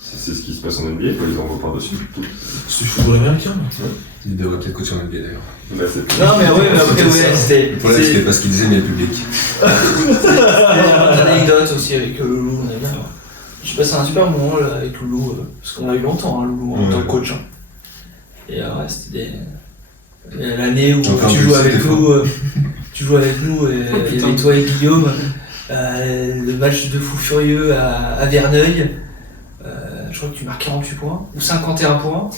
c'est ce qui se passe en NBA, quoi, ils envoient par-dessus. C'est du football américain. Il devrait peut-être coacher en NBA d'ailleurs. Là, c'est Non, mais ouais, mais après, ouais, c'était. Le problème, c'était pas ce qu'il disait, mais le public. Une anecdote aussi avec Loulou, on a bien. J'ai passé un super moment là, avec Loulou, parce qu'on a eu longtemps, Loulou, en tant que coach. Et ouais, c'était l'année où tu joues avec nous, et il y avait toi et Guillaume, le match de fou furieux à Verneuil. Je crois que tu marques 48 points, ou 51 points.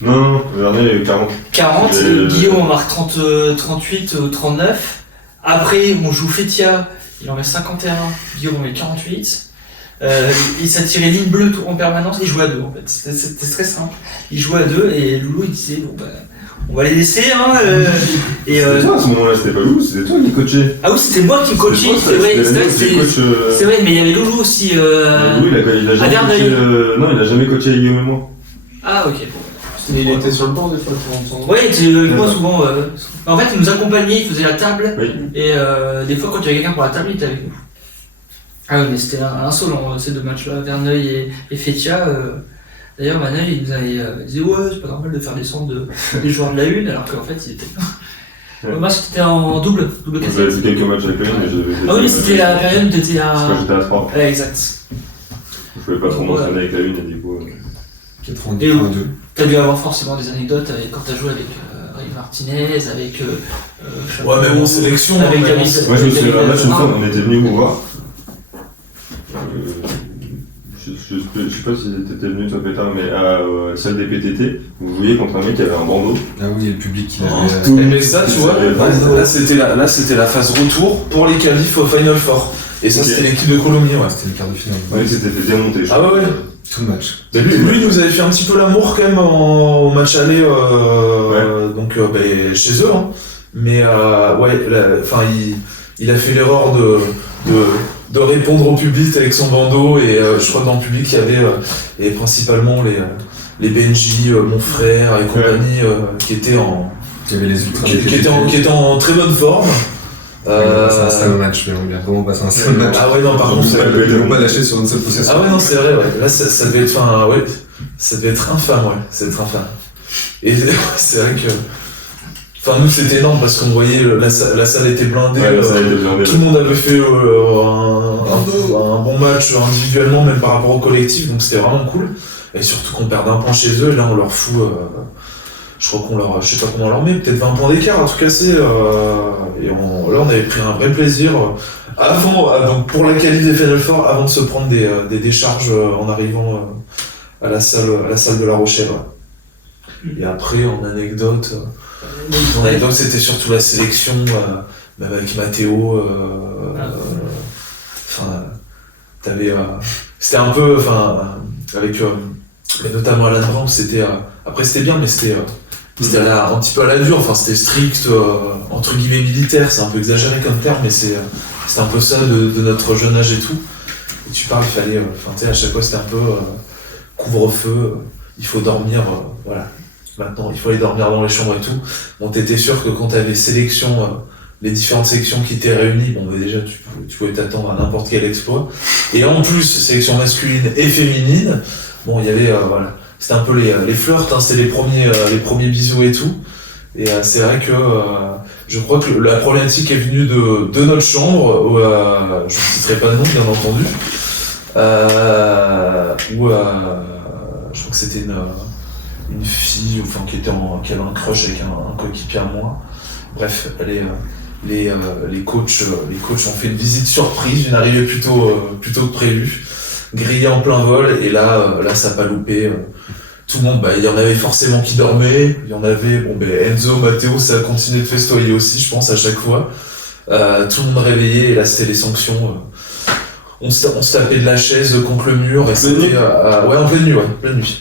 Non, Verneuil, il y a eu 40. 40, Et- Guillaume en marque 38 ou 39. Après, on joue Fétia, il en met 51, Guillaume en met 48. Il s'est tiré ligne bleue tout en permanence, il jouait à 2 en fait, c'était très simple. Il jouait à 2 et Loulou il disait bon bah on va les laisser hein. C'était toi à ce moment-là, c'était pas Loulou, c'était toi qui coachais. Ah oui c'était moi qui coachais, c'est vrai, c'est vrai, mais il y avait Loulou aussi. Oui, il a jamais Verneuil. coaché. Non, il a jamais coaché Guillaume et moi. Ah ok bon. Il était sur le banc des fois, de temps en temps. Oui, il était avec moi souvent. En fait, il nous accompagnait, il faisait la table, Oui. et des fois, quand il y avait quelqu'un pour la table, il était avec nous. Ah oui, mais c'était insolent, ces 2 matchs-là, Verneuil et Fétia. D'ailleurs, Verneuil, il nous avait il disait ouais, c'est pas normal de faire descendre des joueurs de la une, alors qu'en fait, il était. Ouais. Moi, c'était en double J'avais cassette. fait quelques matchs avec lui, mais j'avais fait. Ah oui, c'était la période où t'étais Parce que à. j'étais à 3. Ouais, exact. Je pouvais pas trop m'entraîner avec la une et du coup. 90 Et où 2. T'as dû avoir forcément des anecdotes quand t'as joué avec Ray Martinez, avec. Ouais, même en sélection. Avec hein, David. Moi je me souviens d'un match une fois, on était venu vous voir. Je sais pas si t'étais venu toi Pétard, mais à la salle des PTT, vous voyez contre un mec qui avait un bandeau. Ah oui, et le public qui Oh, avait. mais ça, tu vois, là c'était la phase retour pour les qualifs au Final Four. Et ça, Ok. c'était l'équipe de Colomiers, ouais. C'était le quart de finale. Ouais, c'était fait démonter. Ah ouais. Tout le match. Mais lui, il nous avait fait un petit peu l'amour quand même au match aller, donc chez eux. Hein. Mais ouais, il a fait l'erreur de répondre au public avec son bandeau et je crois que dans le public il y avait et principalement les Benji, mon frère et compagnie qui étaient Il y avait les ultras. qui étaient en très bonne forme. C'est un sale match, mais on a vraiment passé un sale match. Ah ouais non par contre On ne pouvait pas lâcher sur une seule possession. ah ouais non c'est vrai ouais. Là ça devait être ça devait être infâme ouais, ça devait être infâme. Et c'est vrai que enfin nous c'était énorme parce qu'on voyait la salle était blindée, Ouais, ça a été blindé. tout le monde avait fait un bon match individuellement même par rapport au collectif donc c'était vraiment cool et surtout qu'on perd un point chez eux et là on leur fout je crois je sais pas comment on leur met, peut-être 20 points d'écart à tout casser et là on avait pris un vrai plaisir donc pour la qualité des Final Four avant de se prendre des décharges en arrivant à la salle de La Rochelle ouais. Et après en anecdote c'était surtout la sélection même avec Mathéo t'avais c'était un peu avec mais notamment Alan Brown c'était après c'était bien mais c'était un petit peu à la dure, c'était strict, entre guillemets militaire, c'est un peu exagéré comme terme, mais c'est un peu ça de notre jeune âge et tout. Et tu parles, il fallait, à chaque fois c'était un peu couvre-feu, il faut dormir, voilà. Maintenant, il faut aller dormir dans les chambres et tout. Bon, t'étais sûr que quand t'avais sélection, les différentes sections qui étaient réunies, bon, déjà tu pouvais t'attendre à n'importe quel exploit. Et en plus, sélection masculine et féminine, bon, il y avait, voilà. C'était un peu les flirts, hein, c'était les premiers bisous et tout. Et c'est vrai que je crois que la problématique est venue de notre chambre, où, je ne citerai pas de nom bien entendu, où je crois que c'était une fille qui avait un crush avec un coéquipier à moi. Bref, les coachs ont fait une visite surprise, une arrivée plutôt que prévue, grillée en plein vol, et là ça n'a pas loupé. Tout le monde, il y en avait forcément qui dormaient, il y en avait, Enzo, Mathéo, ça a continué de festoyer aussi, je pense, à chaque fois. Tout le monde réveillé, et là c'était les sanctions. On se tapait de la chaise contre le mur, et c'était. Ouais, en pleine nuit,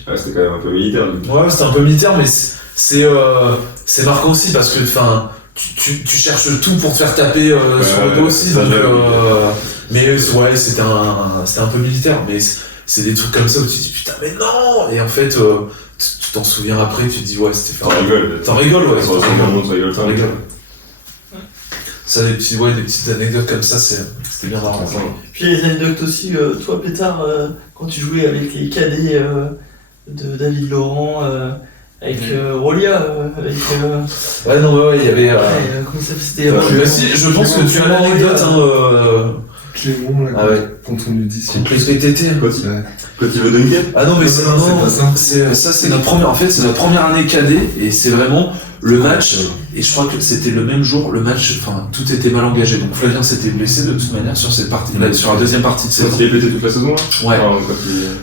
Ah, c'était quand même un peu militaire. Ouais, c'était un peu militaire, mais c'est marquant aussi parce que, tu cherches tout pour te faire taper sur le dos aussi, donc. Mais ouais, c'était un peu militaire, mais. C'est des trucs comme ça où tu te dis putain mais non. Et en fait tu t'en souviens après, tu te dis ouais c'était t'en rigoles ouais, t'en rigoles. Ça des petites anecdotes comme ça c'était bien marrant. Puis les anecdotes aussi, toi Pétard, quand tu jouais avec les cadets de David Laurent, avec Rolia, avec ouais non ouais il y avait comment ça fait, c'était je pense que tu as l'anecdote Clément, là, Ah ouais. quand on lui dit... C'est plus VTT. Ouais. Quand il veut dunker. Ah non, mais c'est Non, non, c'est pas ça. c'est notre première. En fait, c'est notre première année cadet et c'est vraiment le match. Et je crois que c'était le même jour. Le match, enfin, tout était mal engagé. Donc Flavien s'était blessé de toute manière sur cette partie, là, sur la deuxième partie de Quand saison. il est pété toute la saison là. Ouais. Enfin, quand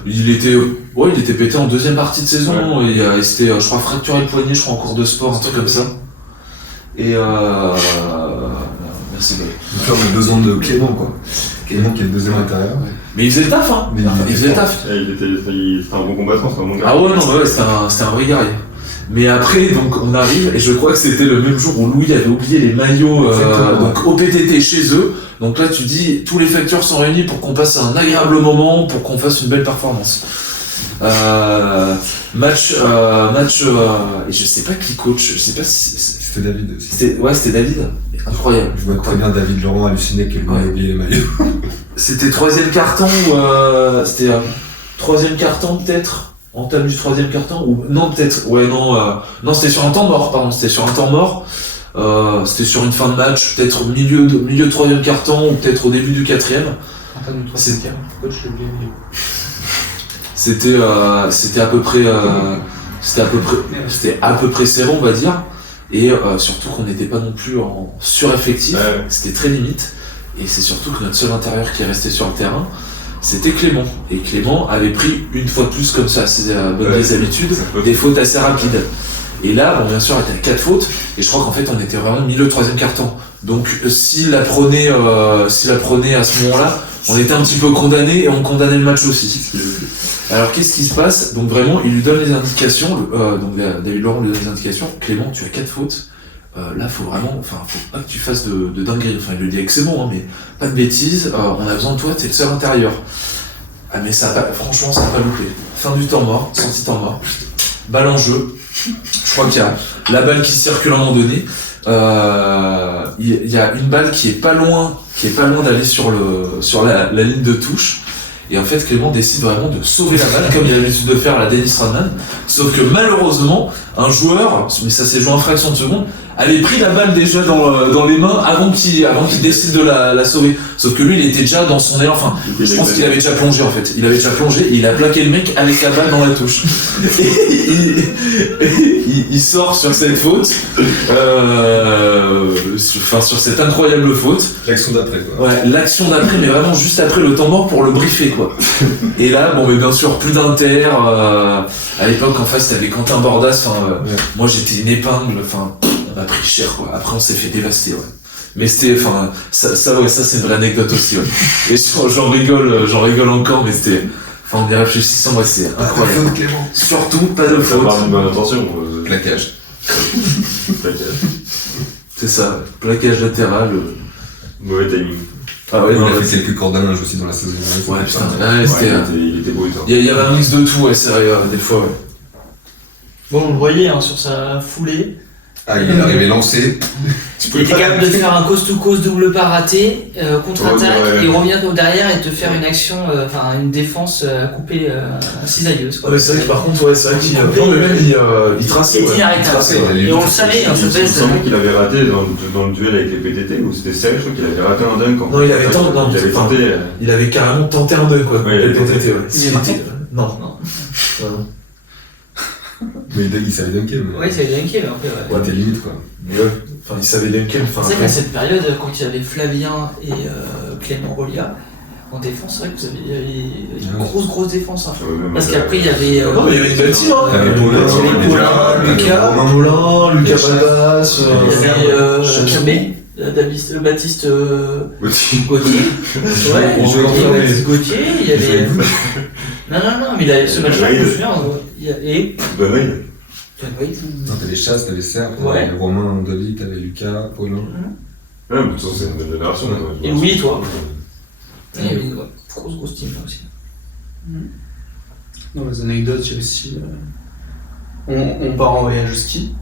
Il était pété en deuxième partie de saison. Et c'était, je crois, fracturé le poignet, je crois, en cours de sport, un truc comme ça. Et merci. Donc là, on a besoin de Clément, quoi. Clément qui est le deuxième intérieur. Mais il faisait le taf, hein. Mais Il faisait le taf. c'était un bon combattant, c'était un bon gars. Ah ouais, non, ouais, c'était un vrai guerrier. Mais après, donc, on arrive, et je crois que c'était le même jour où Louis avait oublié les maillots, donc au PTT chez eux. Donc là, tu dis, tous les facteurs sont réunis pour qu'on passe un agréable moment, pour qu'on fasse une belle performance. Match, et je sais pas qui coach, je sais pas si C'était David aussi. c'était David. Incroyable. Je vois très bien David Laurent halluciner qu'il a oublié les maillots. C'était troisième carton, c'était troisième carton peut-être, en termes du troisième carton, ou non peut-être, non c'était sur un temps mort, pardon, c'était sur un temps mort, c'était sur une fin de match, peut-être milieu de troisième carton, ou peut-être au début du quatrième. Coach, je l'ai oublié. C'était à peu près serré, on va dire, et surtout qu'on n'était pas non plus en sureffectif, c'était très limite, et c'est surtout que notre seul intérieur qui est resté sur le terrain, c'était Clément. Et Clément avait pris une fois de plus, comme ça, ses bonnes vieilles habitudes, des fautes assez rapides. Et là, bon, bien sûr, il était à 4 fautes, et je crois qu'en fait, on était vraiment milieu de troisième carton. Donc, s'il la prenait à ce moment-là, on était un petit peu condamné et on condamnait le match aussi. Alors, qu'est-ce qui se passe? Donc, vraiment, il lui donne les indications, David Laurent lui donne les indications. Clément, tu as 4 fautes. Là, faut pas que tu fasses de dinguerie. Enfin, il lui dit que c'est bon, hein, mais pas de bêtises. On a besoin de toi, t'es le seul intérieur. Ah, mais franchement, ça n'a pas loupé. Fin du temps mort, sortie temps mort. Balle en jeu. Je crois qu'il y a la balle qui circule à un moment donné. Il y a une balle qui est pas loin d'aller sur la ligne de touche. Et en fait, Clément décide vraiment de sauver la balle, comme il a l'habitude de faire à la Dennis Rodman. Sauf que malheureusement, un joueur, mais ça s'est joué en fraction de seconde, avait pris la balle déjà dans les mains avant qu'il décide de la sauver. Sauf que lui, il était déjà dans son élan. Enfin, je pense qu'il avait déjà plongé en fait. Il avait déjà plongé et il a plaqué le mec avec la balle dans la touche. Et il sort sur cette faute, sur cette incroyable faute. L'action d'après, quoi. Ouais, l'action d'après, mais vraiment juste après le temps mort pour le briefer, quoi. Et là, bon, mais bien sûr, plus d'inter. À l'époque, en face, t'avais Quentin Bordas. Moi, j'étais une épingle. On a pris cher, quoi. Après, on s'est fait dévaster, ouais. Mais c'était, ça c'est une vraie anecdote aussi, ouais. Et j'en rigole encore, mais c'était, en y réfléchissant, ouais, c'est incroyable. Faute, Clément. Surtout, pas de Ça faute. part d'une bonne intention. Plaquage. C'est ça, plaquage latéral. Mauvais timing. Ah ouais, Il non, a fait quelques cordages aussi dans la saison. ouais, putain. Ouais, c'était, Il était beau et tout. il y avait un mix de tout, ouais, c'est vrai, des fois, ouais. Bon, vous le voyez hein, sur sa foulée. Ah, il est arrivé lancé. Il était capable de faire un cause-to-cause double pas raté, contre-attaque, Ouais. et revenir derrière et te faire une action, une défense coupée cisailleuse. Ouais, c'est vrai que par contre, ouais, c'est vrai qu'il il traçait. C'est inarrêtable. Et on le savait, hein, ça Il me faisait. semble qu'il avait raté dans le duel avec les PTT, où c'était serré, je crois qu'il avait raté un dunk. Non, il avait tenté. Il avait carrément tenté un dunk, quoi. Ouais, il avait tenté. Il est parti. Non. Mais il savait dunker. Oui, ça avait dunké, mais après, ouais. Ouais, t'es limite, quoi. Mais ouais, il savait dunker. C'est vrai qu'à cette période, quand il y avait Flavien et Clément Rolia, en défense, c'est vrai que vous avez une grosse défense. Hein. Parce qu'après, il y avait. Non, mais il y avait une belle team, hein. T'avais Paulin, Lucas Baldas, il y avait Chambé, Baptiste Gauthier. Ouais, Baptiste Gauthier, il y avait. Non, mais ce match-là, je me souviens. Et. Non, t'avais Chasse, t'avais Serre, Ouais. t'avais Romain Andoli, t'avais Lucas, Paulin. Ouais, mais de toute façon, c'est une bonne génération. Et Louis, toi. Il y avait une grosse team là aussi. Dans les anecdotes, il y a aussi. On part en voyage au ski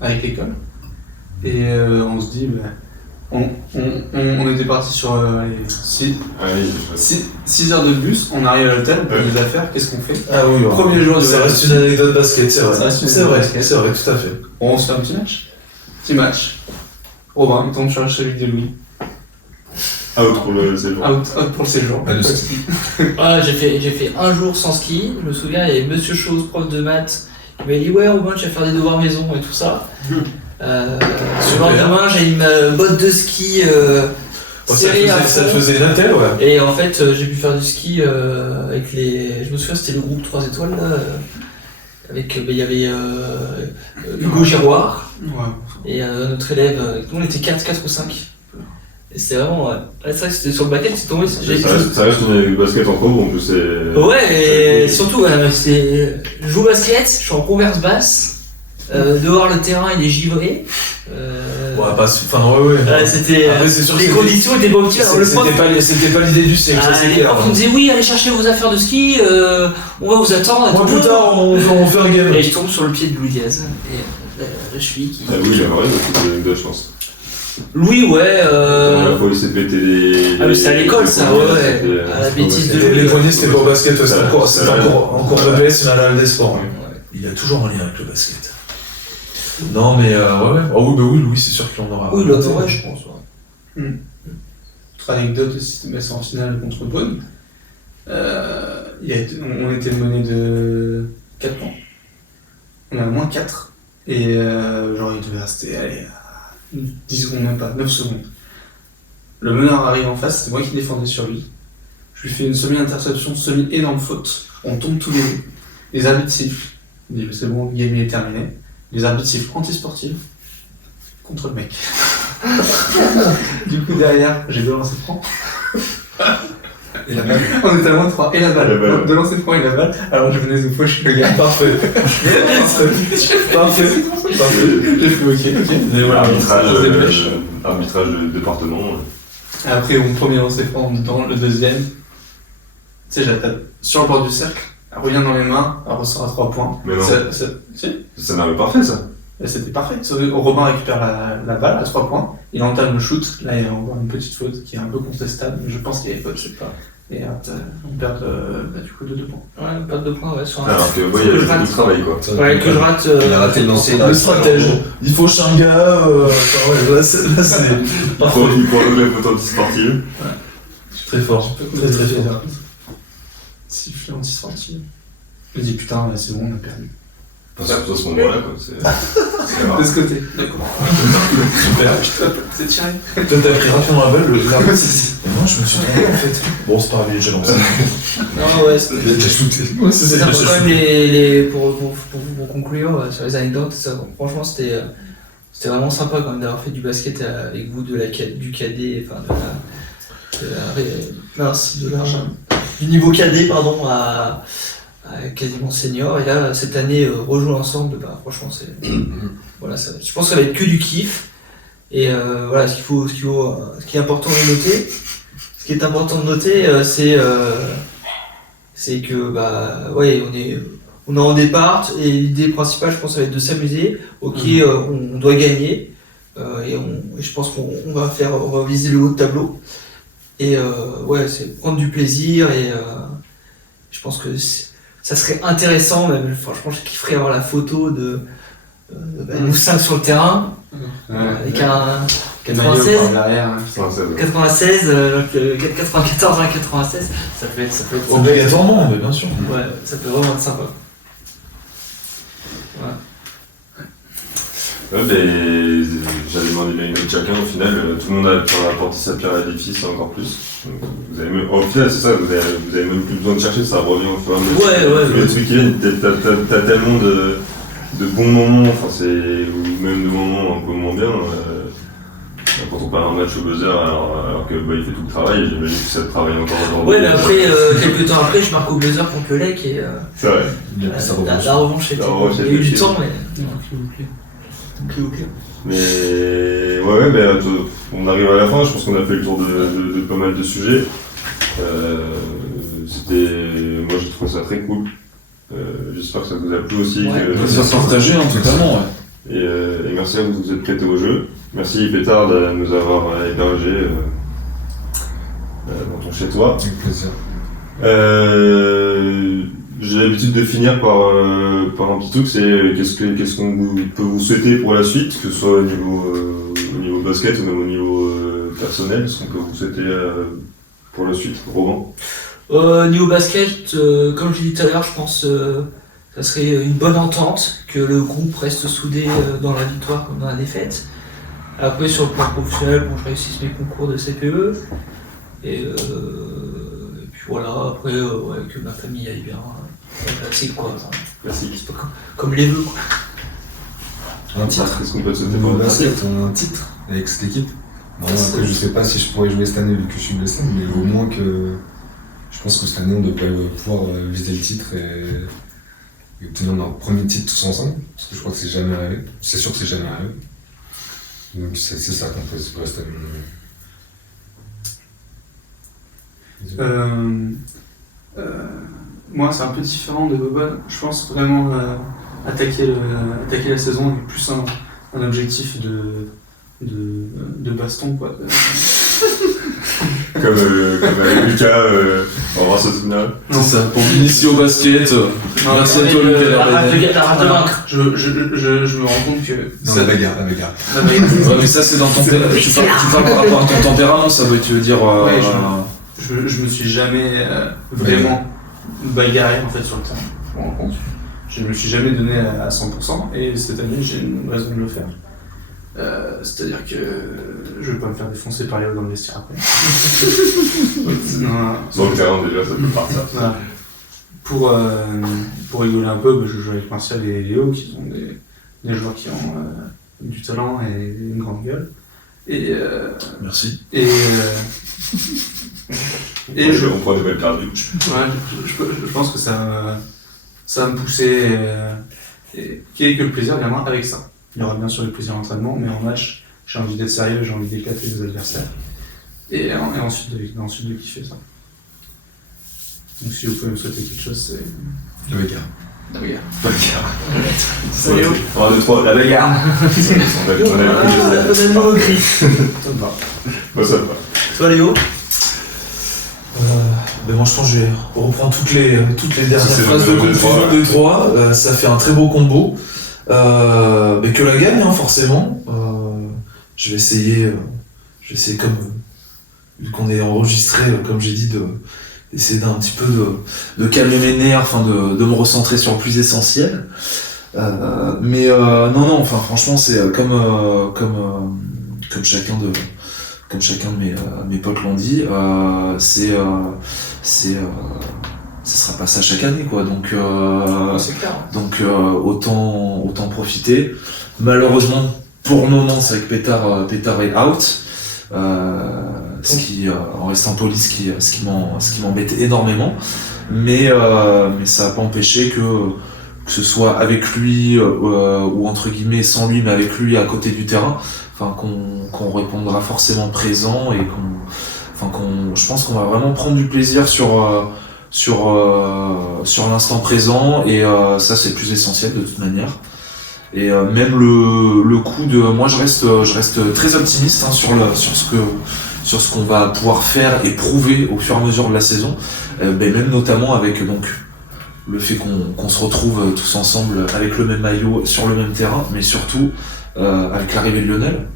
avec l'école. Et on se dit, on était parti sur 6 heures de bus, on arrive à l'hôtel, on paye les affaires, qu'est-ce qu'on fait? Ah oui, Premier jour de ça voyage. reste une anecdote basket, c'est vrai. Ça reste une C'est anecdote vrai, basket. c'est vrai, tout à fait. On se fait un petit match. Robin, il tombe sur la cheville de Louis. Out pour le séjour. Out pour le séjour. Pas de ski. J'ai fait un jour sans ski. Je me souviens, il y avait Monsieur Chose, prof de maths, qui m'a dit ouais, Robin, tu vas faire des devoirs maison et tout ça. Sur le lendemain, j'ai eu ma botte de ski serrée à Ça te fond. faisait la tête, ouais. Et en fait, j'ai pu faire du ski avec les. Je me souviens, c'était le groupe 3 étoiles là. Avec, il y avait Hugo Giroir Ouais. et notre élève. Nous, on était 4 ou 5. Et c'est vraiment. Ouais, c'est vrai que c'était sur le baquet, c'est tombé. Ça reste une basket en pro, en plus c'est. Ouais, et surtout, je joue au basket, je suis en converse basse. Dehors, le terrain, il est givré. Ouais, enfin, ouais. C'était. Après, c'est sûr que Les c'était- conditions étaient pas optimales. Alors, le prof. C'était pas l'idée du siècle, ça c'est Les clair. profs nous disaient oui, allez chercher vos affaires de ski, on va vous attendre. et Moi, tout. plus tard, on fait un game. Et je tombe sur le pied de Louis Diaz. Et je suis qui. Ah oui, il a vrai, c'était une anecdote, je pense. Louis, ouais. La fois où il s'est pété les. Ah, mais c'était à l'école, ça, ouais. C'était- À la bêtise de Les Louis. poignets, c'était pour le basket, ouais, c'était Ça- encore de BS, mais à la Halle des Sports. Ouais. Il a toujours un lien avec le basket. Non, mais ouais. Oh oui, bah oui, Louis, c'est sûr qu'on aura. Oui, l'autre, ouais, je pense. Ouais. Autre anecdote aussi, mais c'est en finale contre Beaune. On était mené de 4 points. On a moins 4. Et genre, il devait rester, allez, 10 secondes, même pas, 9 secondes. Le meneur arrive en face, c'est moi qui défendais sur lui. Je lui fais une semi-interception, semi-énorme faute. On tombe tous les deux. Les arbitres sifflent. Ils disent c'est bon, le game est terminé. Les arbitres sifflent anti-sportifs contre le mec. Du coup, derrière, j'ai deux lancers francs. Et la balle. On était à moins de 3 et la balle. La balle. Deux lancers francs et la balle. Alors je venais une fois, je suis le gars. Parfait. Parfait. J'ai fait ok. Et voilà. Arbitrage de département. Après, mon premier lancer franc dans le deuxième, tu sais, j'attaque sur le bord du cercle, elle revient dans les mains, elle ressort à 3 points. Mais non. Si. Ça n'avait parfait ça. Et c'était parfait. Sauf que Robin récupère la balle à 3 points, il entame le shoot, là il y a encore une petite faute qui est un peu contestable, mais je pense qu'il y avait faute, je sais pas. Et on perd du coup de 2 points. Ouais, pas de 2 points, ouais, sur un. Alors que il y avait du travail quoi. Ouais, que je rate. Il a raté le lancer. Le stratège. Il faut Shanga. Enfin, ouais, là, c'est parfait. Il faut enlever la photo anti-sportive. Très fort. Très très fort. Sifflet anti-sportif. Je me dis putain, c'est bon, on a perdu. Pas surtout à ce moment-là quoi. C'est rare. De ce côté. D'accord. Super. Putain, c'est tiré. Toi, t'as pris rapidement la balle, le là. Et moi, je me suis trompé en fait. Bon, c'est pas grave, j'ai lancé. Non, ouais, c'était. Il a shooté. Ouais, c'est C'est ça. quand même pour conclure sur les anecdotes, ça, franchement c'était vraiment sympa quand même d'avoir fait du basket avec vous du cadet, enfin du niveau cadet pardon à quasiment senior et là cette année rejouer ensemble, bah, franchement c'est voilà ça, je pense que ça va être que du kiff et voilà ce qui est important de noter, ce qui est important de noter c'est que bah ouais on est en départ et l'idée principale je pense ça va être de s'amuser, ok on doit gagner et je pense qu'on va viser le haut de tableau et ouais c'est prendre du plaisir et je pense que ça serait intéressant même, franchement je kifferais avoir la photo de nous 5 sur le terrain avec un 96 96 94 à 96 ça peut être Obligatoirement, mais bien sûr. ouais, ça peut vraiment être sympa. Ouais, ben, j'allais demander une de chacun au final. Tout le monde a apporté sa pierre à l'édifice encore plus. Vous avez même, au final, c'est ça, vous avez même plus besoin de chercher, ça revient au fur et à mesure. Ouais. Ce week-end, t'as tellement de bons moments, enfin, ou même de moments un peu moins bien. Quand on parle un match au buzzer, alors que il fait tout le travail, j'imagine que ça travaille encore aujourd'hui. Ouais, mais après, quelques temps après, je marque au buzzer contre le Lec et C'est vrai. la revanche était. Il y a eu du temps, mais. Mais ouais, on arrive à la fin, je pense qu'on a fait le tour de pas mal de sujets. Moi j'ai trouvé ça très cool. J'espère que ça vous a plu aussi. Ouais, Ça se partager, totalement, ouais. Et merci à vous de vous êtes prêtés au jeu. Merci Pétard de nous avoir hébergés dans ton chez-toi. Avec plaisir. J'ai l'habitude de finir par un petit truc, c'est qu'est-ce qu'on peut vous souhaiter pour la suite, que ce soit au niveau basket ou même au niveau personnel, ce qu'on peut vous souhaiter pour la suite, Romain? Niveau basket, comme je l'ai dit tout à l'heure, je pense ça serait une bonne entente, que le groupe reste soudé dans la victoire comme dans la défaite. Après, sur le plan professionnel, bon, je réussisse mes concours de CPE. Et puis voilà, après, ouais, que ma famille aille bien. Classique quoi. Classique. C'est pas comme les vœux quoi. Un titre. Qu'est-ce qu'on peut te souhaiter Au pour la basket, suite? on a un titre avec cette équipe. Bon, après, je sais pas si je pourrais jouer cette année vu que je suis blessé, mais au moins que je pense que cette année on devrait pouvoir viser le titre et obtenir notre premier titre tous ensemble, parce que je crois que c'est jamais arrivé. C'est sûr que c'est jamais arrivé. Donc c'est ça qu'on peut espérer cette année. Moi, c'est un peu différent de Bobon. Je pense vraiment attaquer la saison avec plus un objectif de baston, quoi. Comme avec Lucas, on va voir cette finale. C'est ça, pour m'initier au basket. Merci à toi, Lucas. Arrête de vaincre. Je me rends compte que... Non, la bagarre. Ouais, mais ça, c'est dans ton tempérament. Tu parles par rapport à ton tempérament, ça veut dire. Ouais, je me suis jamais vraiment bagarré en fait sur le terrain. Je me rends compte. Je ne me suis jamais donné à 100% et cette année j'ai une raison de le faire. C'est-à-dire que je ne vais pas me faire défoncer par Léo dans le vestiaire après. Non, Sur le terrain déjà, ça peut partir. voilà. Pour rigoler un peu, je joue avec Martial et Léo qui sont des joueurs qui ont du talent et une grande gueule. Et Merci. On prend des balles perdues. Ouais, je pense que ça va me pousser et que le plaisir viendra avec ça. Il y aura bien sûr le plaisir d'entraînement, mais en match, j'ai envie d'être sérieux, j'ai envie d'éclater les adversaires. Et ensuite de kiffer ça. Donc si vous pouvez me souhaiter quelque chose, c'est... La bagarre. La bagarre. Salut. 3, 2, 3, la bagarre. On a On a le mot écrit. Ça me va. Moi ça va. Toi Léo? Ben moi je pense que je vais reprendre toutes les dernières C'est phrases de conclusion de 3. Ça fait un très beau combo. Mais que la gagne, hein, forcément. Je vais essayer comme vu qu'on est enregistré, comme j'ai dit, d'essayer d'un petit peu de calmer mes nerfs, enfin de me recentrer sur le plus essentiel. Mais non, enfin franchement c'est comme chacun de mes potes l'ont dit, ça sera pas ça chaque année quoi, donc C'est clair. donc autant profiter. Malheureusement pour le moment c'est avec Pétard est out, ce qui en restant poli, ce qui m'embête énormément, mais ça n'a pas empêché que ce soit avec lui ou entre guillemets sans lui, mais avec lui à côté du terrain, enfin qu'on répondra forcément présent et je pense qu'on va vraiment prendre du plaisir sur l'instant présent, et ça c'est le plus essentiel de toute manière. Et même le coup de moi je reste très optimiste, hein, sur ce qu'on va pouvoir faire et prouver au fur et à mesure de la saison, même notamment avec donc le fait qu'on se retrouve tous ensemble avec le même maillot sur le même terrain, mais surtout avec l'arrivée de Lionel.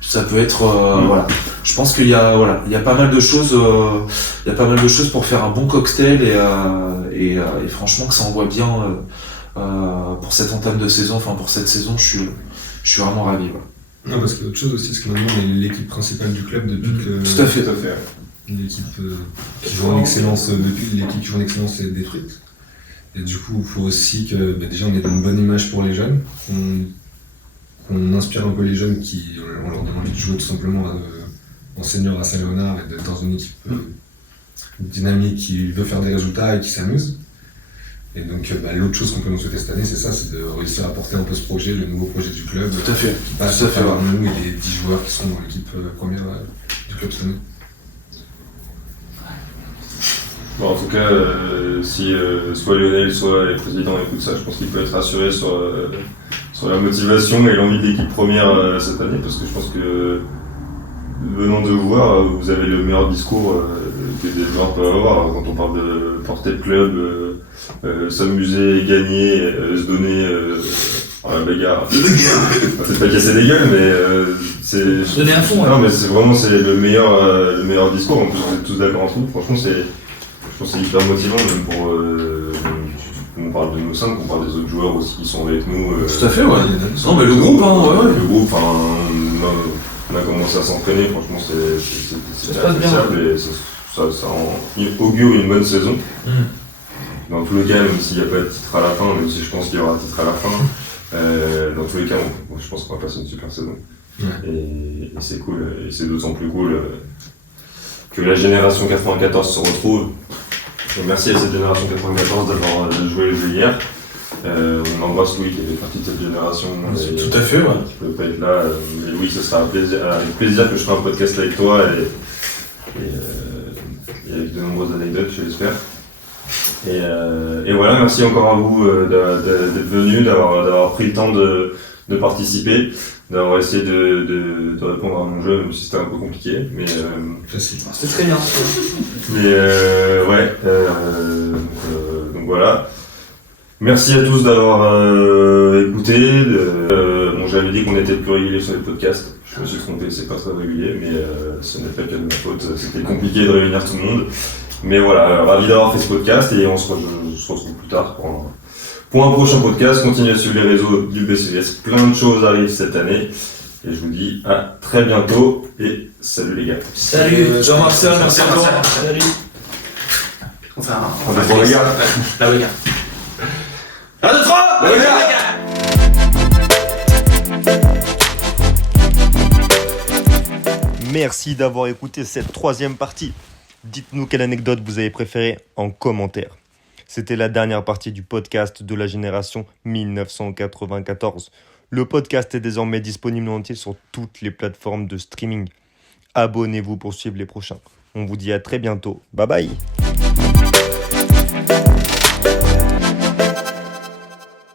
Ça peut être voilà. Je pense qu'il y a pas mal de choses, pour faire un bon cocktail, et franchement que ça envoie bien pour cette entame de saison, enfin pour cette saison, je suis vraiment ravi. Voilà. Non, parce que autre chose aussi, c'est que maintenant on est l'équipe principale du club depuis que Tout à fait. l'équipe qui joue en excellence depuis l'équipe qui joue en excellence est détruite. Et du coup, il faut aussi que déjà on ait une bonne image pour les jeunes, qu'on inspire un peu les jeunes on leur donne envie de jouer tout simplement en senior à Saint-Léonard et d'être dans une équipe dynamique qui veut faire des résultats et qui s'amuse. Et donc l'autre chose qu'on peut nous souhaiter cette année, c'est ça, c'est de réussir à porter un peu ce projet, le nouveau projet du club, Tout à fait. qui passe à travers nous et les 10 joueurs qui sont dans l'équipe première du club cette année. Bon, en tout cas, si soit Lionel, soit les présidents écoutent ça, je pense qu'il peut être rassuré sur la motivation et l'envie de l'équipe première cette année, parce que je pense que venant de vous voir, vous avez le meilleur discours que des joueurs peuvent avoir quand on parle de porter le club, s'amuser, gagner, se donner la bagarre. C'est pas casser les gueules, mais c'est. Donner un fond. Non, mais c'est vraiment le meilleur discours. En plus, on est tous d'accord entre nous. Franchement, je pense que c'est hyper motivant, même pour. On parle de nous cinq, on parle des autres joueurs aussi qui sont avec nous. Tout à fait, ouais. Non, mais le groupe, hein, ouais. Le groupe, on a commencé à s'entraîner. Franchement, c'est se passe bien. appréciable et ça augure une bonne saison. Dans tous les cas, même s'il n'y a pas de titre à la fin, même si je pense qu'il y aura un titre à la fin, dans tous les cas, je pense qu'on va passer une super saison. Et c'est cool, et c'est d'autant plus cool que la génération 94 se retrouve. Et merci à cette génération 94 d'avoir joué le jeu hier. On embrasse Louis qui fait partie de cette génération. Tout à fait, ouais. Qui ne peut pas être là. Mais Louis, ce sera avec plaisir que je ferai un podcast avec toi et avec de nombreuses anecdotes, je l'espère. Et voilà, merci encore à vous d'être venus, d'avoir pris le temps de participer, d'avoir essayé de répondre à mon jeu, même si c'était un peu compliqué. Mais C'était très bien. Donc voilà. Merci à tous d'avoir écouté. J'avais dit qu'on était plus régulier sur les podcasts. Je me suis trompé, c'est pas très régulier, mais ce n'est pas que de ma faute. C'était compliqué de réunir tout le monde. Mais voilà, ravi d'avoir fait ce podcast et on se retrouve plus tard pour un prochain podcast. Continuez à suivre les réseaux du BCUS. Plein de choses arrivent cette année. Et je vous dis à très bientôt et salut les gars. Salut, Jean-Marcel, merci encore. Salut. Enfin, On va voir les gars. la bagarre. 1, 2, 3, La bagarre. Merci d'avoir écouté cette 3e partie. Dites-nous quelle anecdote vous avez préférée en commentaire. C'était la dernière partie du podcast de la génération 1994. Le podcast est désormais disponible en entier sur toutes les plateformes de streaming. Abonnez-vous pour suivre les prochains. On vous dit à très bientôt. Bye bye.